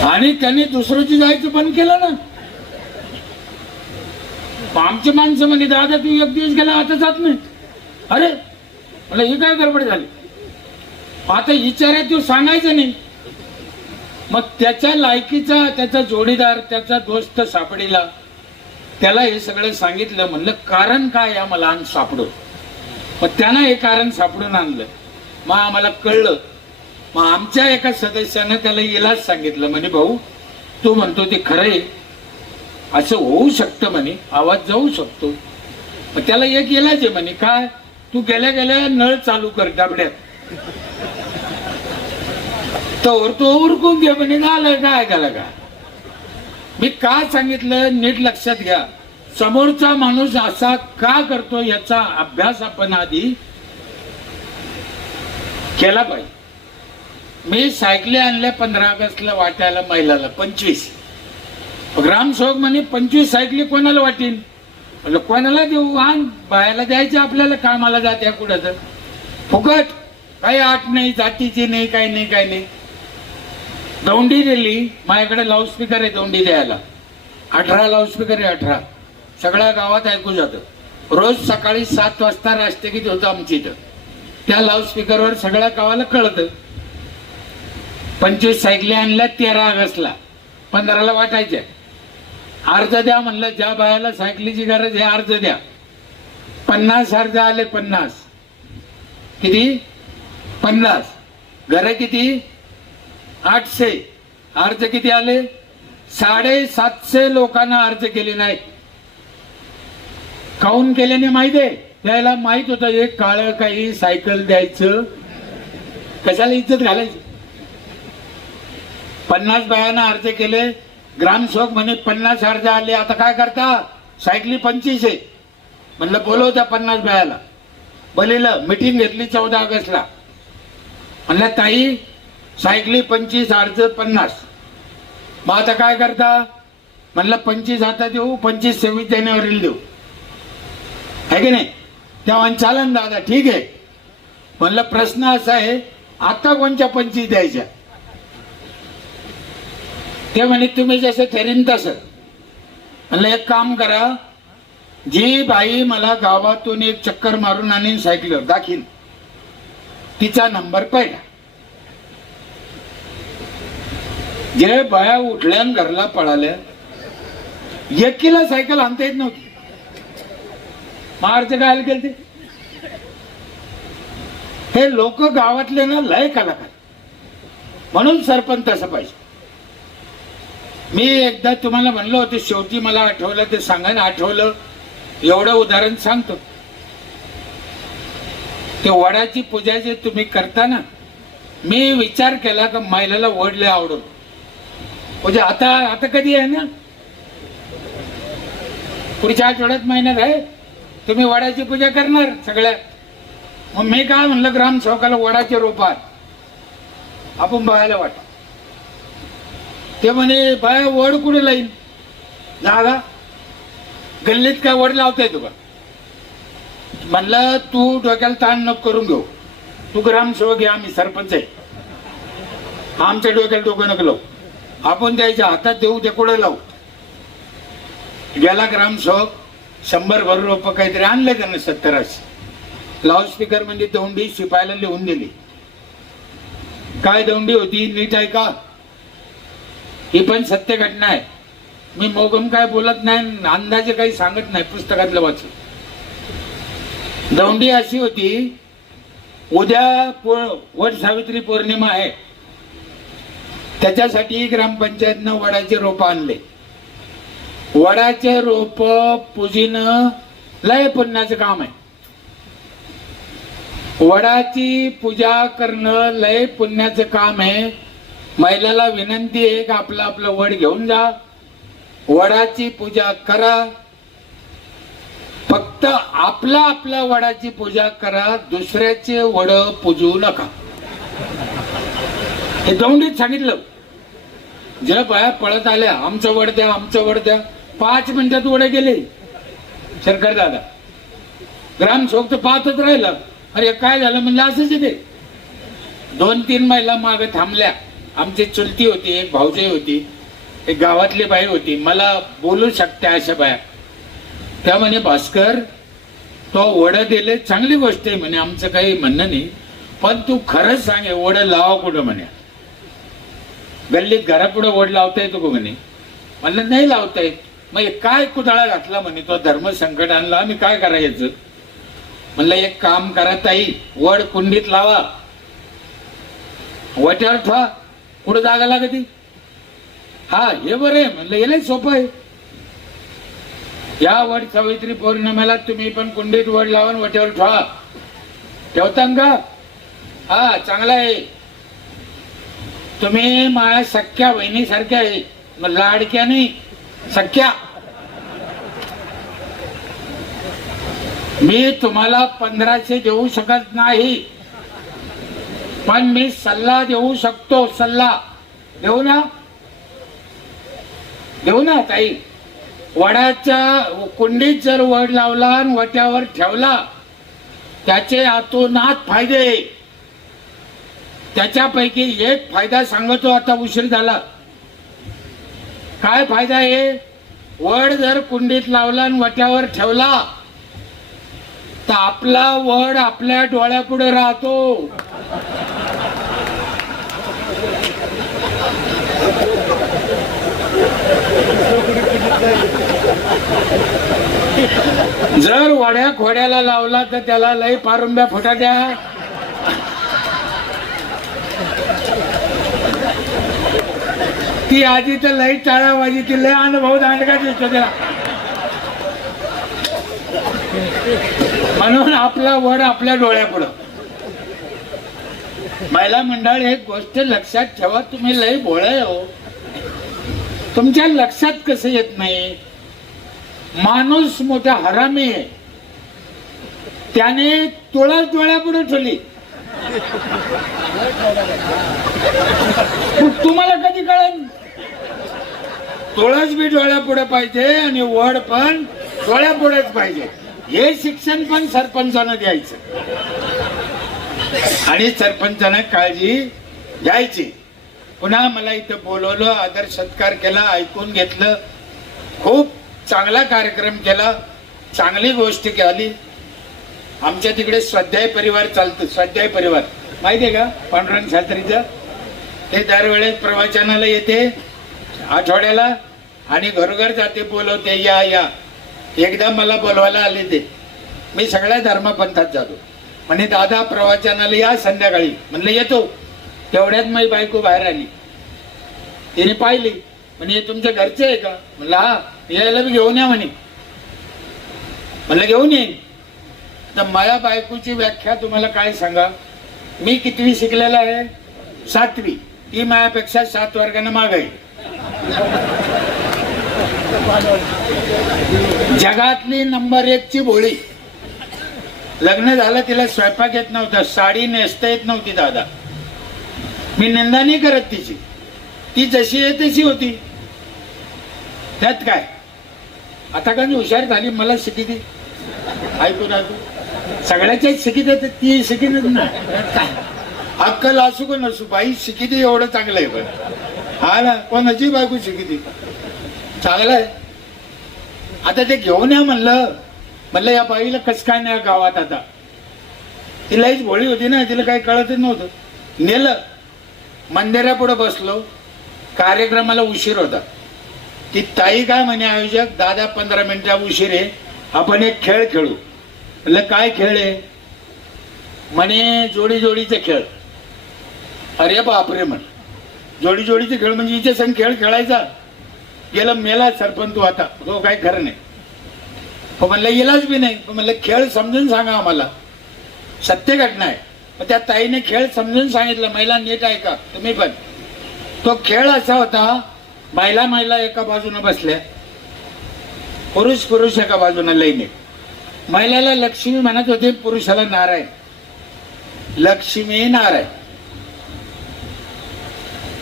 आणि त्याने दुसऱ्याची जायचं बंद केलं ना. आमची माणसं म्हणे दादा तू 1 दिवस गेला आता जात नाही. अरे मला ही काय गडबड झाली? आता विचारात तू सांगायचं नाही. मग त्याच्या लायकीचा त्याचा जोडीदार त्याचा दोस्त सापडीला त्याला हे सगळं सांगितलं. म्हणलं कारण काय या मला आण सापडो. मग त्यानं हे कारण सापडून आणलं. मग आम्हाला कळलं. मग आमच्या एका सदस्यानं त्याला इलाज सांगितलं. म्हणे भाऊ तू म्हणतो ते खरंय, असं होऊ शकतं म्हणे, आवाज जाऊ शकतो. मग त्याला एक इलाज आहे म्हणे, काय, तू गेल्या गेल्या नळ चालू कर डबड्यात, तर तो उरकून घे म्हणे. झालं काय गेला का. मी का सांगितलं नीट लक्षात घ्या. समोरचा माणूस असा का करतो याचा अभ्यास आपण आधी केला पाहिजे. मी सायकली आणल्या 15 ऑगस्टला वाटायला महिलाला 25. ग्रामसेवक म्हणे 25 सायकली कोणाला वाटीन. म्हटलं कोणाला देऊ, आण बायाला द्यायचे, आपल्याला कामाला जात्या कुठं तर फुकट, काही आठ नाही, जातीची नाही, काही नाही, काही नाही. दौंडी दिली, माझ्याकडे लाऊडस्पीकर आहे दौंडी द्यायला, 18 लाऊडस्पीकर आहे, 18, सगळ्या गावात ऐकू जातं. रोज सकाळी 7 वाजता राष्ट्रगीत होतं आमची इथं, त्या लाऊडस्पीकरवर सगळ्या गावाला कळतं. 25 सायकली आणल्या 13 ऑगस्टला, 15ला वाटायच्या. अर्ज द्या म्हणलं, ज्या बायाला सायकलीची गरज आहे अर्ज द्या. 50 अर्ज आले, 50 किती, 50 घर किती, 800. अर्ज किती आले, 750 लोकांना अर्ज केले नाही. काऊन केले नाही माहितीये, त्याला माहित होतं एक काळ काही सायकल द्यायचं, कशाला इज्जत घालायची. 50 बायांना अर्ज केले. ग्रामसेवक म्हणे 50 अर्ज आले, आता काय करता, सायकली 25 आहे. म्हणलं बोलव त्या 50 बायाला. बोलिलं, मिटिंग घेतली 14 ऑगस्टला. म्हणलं ताई सायकली 25, अर्ज 50, मग आता काय करता. म्हणलं 25 आता देऊ, 25-26 जानेवारीला देऊ, आहे की नाही. तेव्हा चालन दादा, ठीक आहे. म्हणलं प्रश्न असा आहे, आता कोणत्या 25 द्यायच्या. ते म्हणे तुम्ही जसं ठरेन तसं. म्हणलं एक काम करा, जी बाई मला गावातून एक चक्कर मारून आणीन सायकलीवर दाखीन, तिचा नंबर पहिला. जे बाया उठल्या घरला पळाल्या, एकीला सायकल आणता येत नव्हती. मार्च काय केलं ते, हे लोक गावातले ना लय कलाकार, म्हणून सरपंच तसं पाहिजे. मी एकदा तुम्हाला म्हणलं होतं, शेवटी मला आठवलं ते सांगा ना. आठवलं एवढं उदाहरण सांगतो. ते वडाची पूजा जे तुम्ही करता ना, मी विचार केला का महिलाला वड लय आवडतो. पूजा आता कधी आहे ना, पुढच्या आठवड्यात, महिन्यात आहे. तुम्ही वडाची पूजा करणार सगळ्या. मग मी काय म्हणलं, ग्रामसेवकाला वडाचे रोपात आपण बघायला वाटा. ते म्हणे बाय वड कुठे लाईन, जागा गल्लीत काय वड लावताय तुका. म्हणलं तू डोक्याला ताण नको करून घेऊ, तू ग्रामसेवक आहे, आम्ही सरपंच आहे, आमच्या डोक्याला डोकं नको लावू, आपण त्याच्या हातात देऊ, ते कुठे लावू. गेला ग्रामसेवक, 100 भर रोप काहीतरी आणले त्यानं, 70-80. लाऊडस्पीकर म्हणजे दौंडी शिपायला लिहून दिली. काय दौंडी होती नीट आहे का, ही पण सत्य घटना आहे. मी मोगम काय बोलत नाही, अंदाजे काही सांगत नाही, पुस्तकातलं वाचून. दौंडी अशी होती, उद्या वट सावित्री पौर्णिमा आहे, त्याच्यासाठी ग्रामपंचायतनं वडाचे रोप आणले. वडाचे रोप पूजणं लय पुण्याचं काम आहे. वडाची पूजा करणं लय पुण्याचं काम आहे. महिलाला विनंती आहे की आपलं आपलं वड घेऊन जा, वडाची पूजा करा. फक्त आपल्या वडाची पूजा करा, दुसऱ्याचे वड पूजू नका. हे दौंडीत सांगितलं. ज्या बाया पळत आल्या, आमचं वड द्या, आमचं वड द्या, 5 मिनिटात वडे गेले. शरकर दादा ग्रामसेवक तर पाहतच राहिला. अरे काय झालं म्हणजे असंच ते. 2-3 महिला मागे थांबल्या. आमची चुलती होती, एक भाऊजाई होती, एक गावातली बाई होती. मला बोलू शकते अशा बाया. त्या म्हणे भास्कर तो वड दिले चांगली गोष्ट आहे म्हणे, आमचं काही म्हणणं नाही, पण तू खरंच सांग वड लावा कुठं म्हणे. गल्लीत घरापुढे वड लावता येतो का म्हणे. म्हणलं नाही लावता येत. मग काय कुदळा घातला म्हणे, तो धर्म संकट आणला, आम्ही काय करायचं. म्हणलं एक काम करा ताई, वड कुंडीत लावा, वट्यावर ठेवा, कुठं जागा लागती. हा हे बरं आहे म्हणलं, हे सोपं आहे. या वट सावित्री पौर्णिमेला तुम्ही पण कुंडीत वड लावून वट्यावर ठेवा. ठेवता का? हा, चांगला आहे. तुम्ही माझ्या सख्या बहिणी सारख्या आहे, मग लाडक्या नाही, सख्या. मी तुम्हाला 1500 देऊ शकत नाही, पण मी सल्ला देऊ शकतो. सल्ला देऊ ना? देऊ ना ताई? वडाच्या कुंडीत जर वड लावला आणि वट्यावर ठेवला, त्याचे आतोनात फायदे. त्याच्यापैकी एक फायदा सांगतो, आता उशीर झाला. काय फायदा आहे? वड जर कुंडीत लावला आणि वट्यावर ठेवला तर आपला वड आपल्या डोळ्यापुढे राहतो. जर वड्या खोड्याला लावला तर त्याला लय पारुंब्या फुटा द्या. ती आधी तर लई टाळाबाजी, ती लय अनुभव दांडका दिसतो त्याला. म्हणून आपला वड आपल्या डोळ्यापुढं. महिला मंडळ, एक गोष्ट लक्षात ठेवा, तुम्ही लय भोळे हो. तुमच्या लक्षात कसं येत नाही? माणूस मोठा हरामी आहे, त्याने तुळस डोळ्यापुढे ठेवली. तुम्हाला कधी कळेल? तुळस बी डोळ्यापुढे पाहिजे आणि वड पण डोळ्यापुढेच पाहिजे. हे शिक्षण पण सरपंचानं द्यायचं आणि सरपंचानं काळजी घ्यायची. पुन्हा मला इथं बोलवलं, आदर सत्कार केला, ऐकून घेतलं, खूप चांगला कार्यक्रम केला, चांगली गोष्ट केली. आमच्या तिकडे स्वाध्याय परिवार चालतं. स्वाध्याय परिवार माहिती आहे का? पांडुरंग शास्त्रीचं. ते दरवेळेस प्रवचनाला येते आठवड्याला आणि घरोघर जाते, बोलवते, या या. एकदा मला बोलवायला आले ते. मी सगळ्या धर्मपंथात जातो. म्हणे दादा प्रवचनाला या संध्याकाळी. म्हणलं येतो. तेवढ्यात माझी बायको बाहेर आली. तिने पाहिली, म्हणे तुमच्या घरचे आहे का? म्हणलं हा. यायला बी घेऊन या म्हणे. म्हणलं घेऊन येईन. तर माझ्या बायकोची व्याख्या तुम्हाला काय सांगा. मी कितवी शिकलेला आहे? 7वी. ती माझ्यापेक्षा 7 वर्गानं माग आहे. जगातली नंबर 1 ची भोळी. लग्न झालं, तिला स्वयंपाक येत नव्हता, साडी नेसता येत नव्हती दादा. मी निंदा नाही करत तिची, ती जशी आहे तशी होती. त्यात काय? आता का हुशार झाली, मला शिकिती. ऐकून सगळ्याच्याच शिकित आहे, ती शिकितच ना. अक्कल असू का नसू, बाई शिकिती एवढं चांगलं आहे. पण हा ना, कोणाची बायको शिकिती चांगलं आहे. आता ते घेऊन या म्हणलं या बाईला कस काय नाही गावात. आता तिलाच भोळी होती ना, तिला काही कळतच नव्हतं. नेलं, मंदिरापुढे बसलो. कार्यक्रमाला उशीर होता. ती ताई काय म्हणे, आयोजक दादा 15 मिनिटा उशीर आहे, आपण एक खेळ खेळू. म्हणलं काय खेळ आहे? म्हणे जोडी जोडीचे खेळ. अरे बापरे, म्हण जोडी जोडीचे खेळ म्हणजे हिचे संग खेळ खेळायचा? गेला मेला सरपंच तू आता, तो काय खरं नाही. हो म्हणलं इलाज बी नाही. म्हणलं खेळ समजून सांगा आम्हाला, सत्य घटना आहे. मग त्या ताईने खेळ समजून सांगितलं. महिला नीट आहे का तुम्ही पण? तो खेळ असा होता, महिला एका बाजूने बसल्या, पुरुष एका बाजूने लाईने. महिलाला लक्ष्मी म्हणत होते, पुरुषाला नारायण. लक्ष्मी नारायण.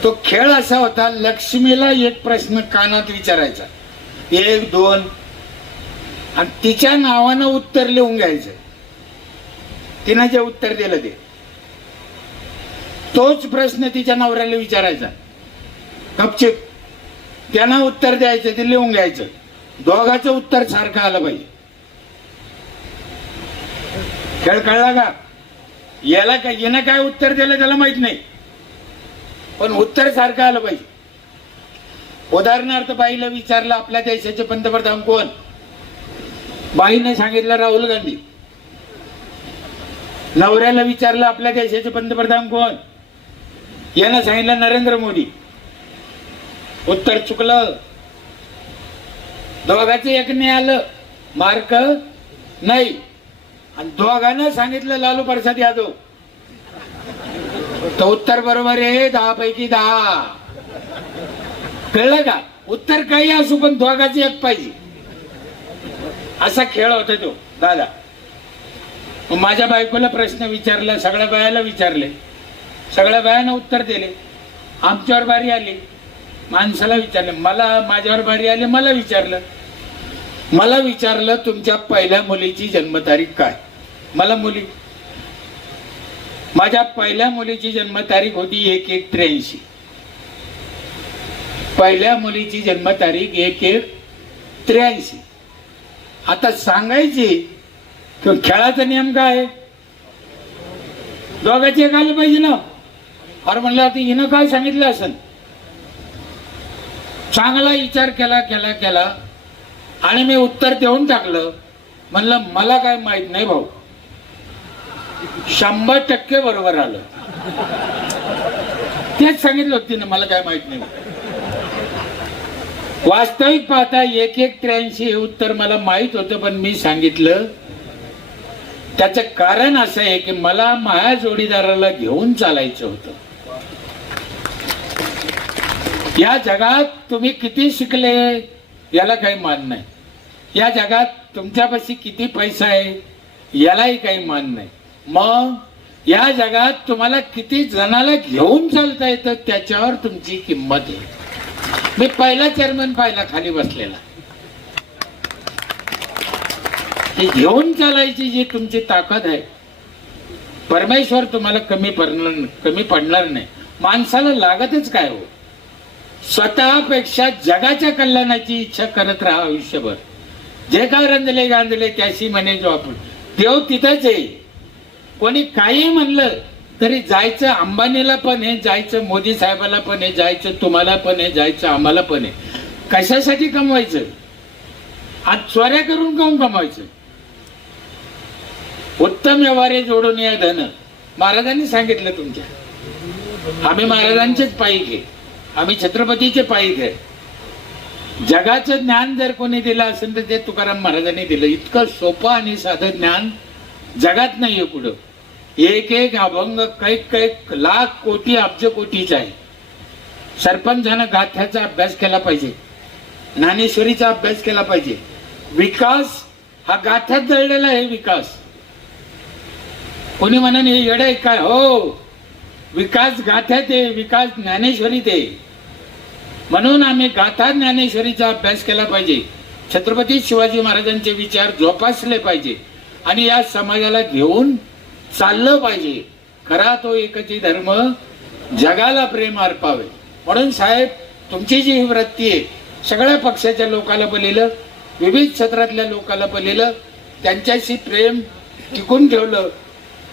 तो खेळ असा होता, लक्ष्मीला एक प्रश्न कानात विचारायचा, 1 2, आणि तिच्या नावानं उत्तर लिहून घ्यायचं. तिनं जे उत्तर दिलं ते तोच प्रश्न तिच्या नवऱ्याला विचारायचा. गपचिप त्यानं उत्तर द्यायचं, ते लिहून घ्यायचं. दोघांचं उत्तर सारखं आलं पाहिजे. खेळ कळला का? याला काय, यानं काय उत्तर दिलं त्याला माहित नाही, पण उत्तर सारखं आलं पाहिजे. उदाहरणार्थ बाईला विचारलं आपल्या देशाचे पंतप्रधान कोण? बाईने सांगितलं राहुल गांधी. नवऱ्याला विचारलं आपल्या देशाचे पंतप्रधान कोण? यानं सांगितलं नरेंद्र मोदी. उत्तर चुकलं. दोघांचे एक नाही आलं, मार्क नाही. आणि दोघांना सांगितलं लालू प्रसाद यादव, तर उत्तर बरोबर आहे 10 पैकी 10. कळलं का? उत्तर काही असू पण दोघांचे एक पाहिजे, असा खेळ होता तो दादा. मग माझ्या बायकोला प्रश्न विचारला, सगळ्या बायाला विचारले, सगळ्या बायानं उत्तर दिले. आमच्यावर बारी आली, माणसाला विचारले, मला माझ्यावर बारी आली, मला विचारलं तुमच्या पहिल्या मुलीची जन्मतारीख काय. मला माझ्या पहिल्या मुलीची जन्मतारीख होती 1/1/83. पहिल्या मुलीची जन्मतारीख 1/1/83. आता सांगायची की खेळाचा नियम काय आहे, दोघांची एक आलं पाहिजे ना. अरे म्हणलं आता हिनं काय सांगितलं असेल. चांगला विचार केला आणि मी उत्तर देऊन टाकलं. म्हणलं मला काय माहित नाही भाऊ, 100% बरोबर आलं. तेच सांगितलं होतं तिनं, मला काय माहित नाही. वास्तविक पाहता 1/1/83 हे उत्तर मला माहित होतं, पण मी सांगितलं. त्याचं कारण असं आहे की मला माझ्या जोडीदाराला घेऊन चालायचं होतं. या जगात तुम्ही किती शिकले याला काही मान नाही, या जगात तुमच्यापाशी किती पैसा आहे यालाही काही मान नाही. मग या जगात तुम्हाला किती जणाला घेऊन चालता येतं त्याच्यावर तुमची किंमत आहे. मी पहिला चेअरमन पाहिला खाली बसलेला. ही घेऊन चालायची जी तुमची ताकद आहे, परमेश्वर तुम्हाला कमी पडणार नाही. माणसाला लागतच काय हो, स्वतःपेक्षा जगाच्या कल्याणाची इच्छा करत राहा आयुष्यभर. जे काय रंजले गांजले त्याशी म्हणे जो आपण, देव तिथंच आहे. कोणी काही म्हणलं तरी जायचं अंबानीला पण आहे, जायचं मोदी साहेबाला पण आहे, जायचं तुम्हाला पण आहे, जायचं आम्हाला पण आहे. कशासाठी कमवायचं? आज चोऱ्या करून काऊन कमवायचं? उत्तम व्यवहारे जोडून या धन, महाराजांनी सांगितलं. तुमच्या आम्ही महाराजांचेच पाईक आहे, आम्ही छत्रपतीचे पाईक आहे. जगाचं ज्ञान जर कोणी दिलं असेल तर ते तुकाराम महाराजांनी दिलं. इतकं सोपं आणि साधं ज्ञान जगात नाहीये कुठं. एक अभंग कैक लाख कोटी अब्ज कोटीचा आहे. सरपंचानं गाथ्याचा अभ्यास केला पाहिजे, ज्ञानेश्वरीचा अभ्यास केला पाहिजे. विकास हा गाथ्यात दळलेला आहे. विकास कोणी म्हणून हे येडं आहे काय? हो, विकास गाथ्यात आहे, विकास ज्ञानेश्वरीत आहे. म्हणून आम्ही गाथा ज्ञानेश्वरीचा अभ्यास केला पाहिजे. छत्रपती शिवाजी महाराजांचे विचार जोपासले पाहिजे आणि या समाजाला घेऊन चाललं पाहिजे. खरा तो एकच धर्म, जगाला प्रेम अर्पावे. म्हणून साहेब, तुमची जी ही वृत्ती आहे, सगळ्या पक्षाच्या लोकांना बोलिलं, विविध क्षेत्रातल्या लोकांना बोलिलं, त्यांच्याशी प्रेम टिकून ठेवलं.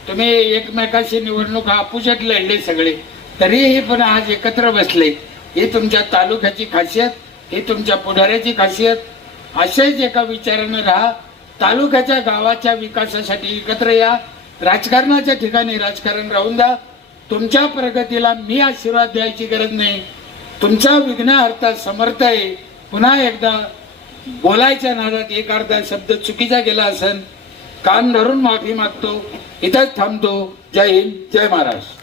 तुम्ही एकमेकाशी निवडणूक अपुजट लढले सगळे, तरीही पण आज एकत्र बसले. ही तुमच्या तालुक्याची खासियत, ही तुमच्या पुढाऱ्याची खासियत. असेच एका विचारानं राहा. तालुक्याच्या गावाच्या विकासासाठी एकत्र या. राजकारणाच्या ठिकाणी राजकारण राहून द्या. तुमच्या प्रगतीला मी आशीर्वाद द्यायची गरज नाही. तुमचा विघ्नहर्ता समर्थ आहे. पुन्हा एकदा बोलायच्या नादात एक अर्धा शब्द चुकीचा गेला असेल, कान धरून माफी मागतो. इथंच थांबतो. जय हिंद, जय महाराष्ट्र.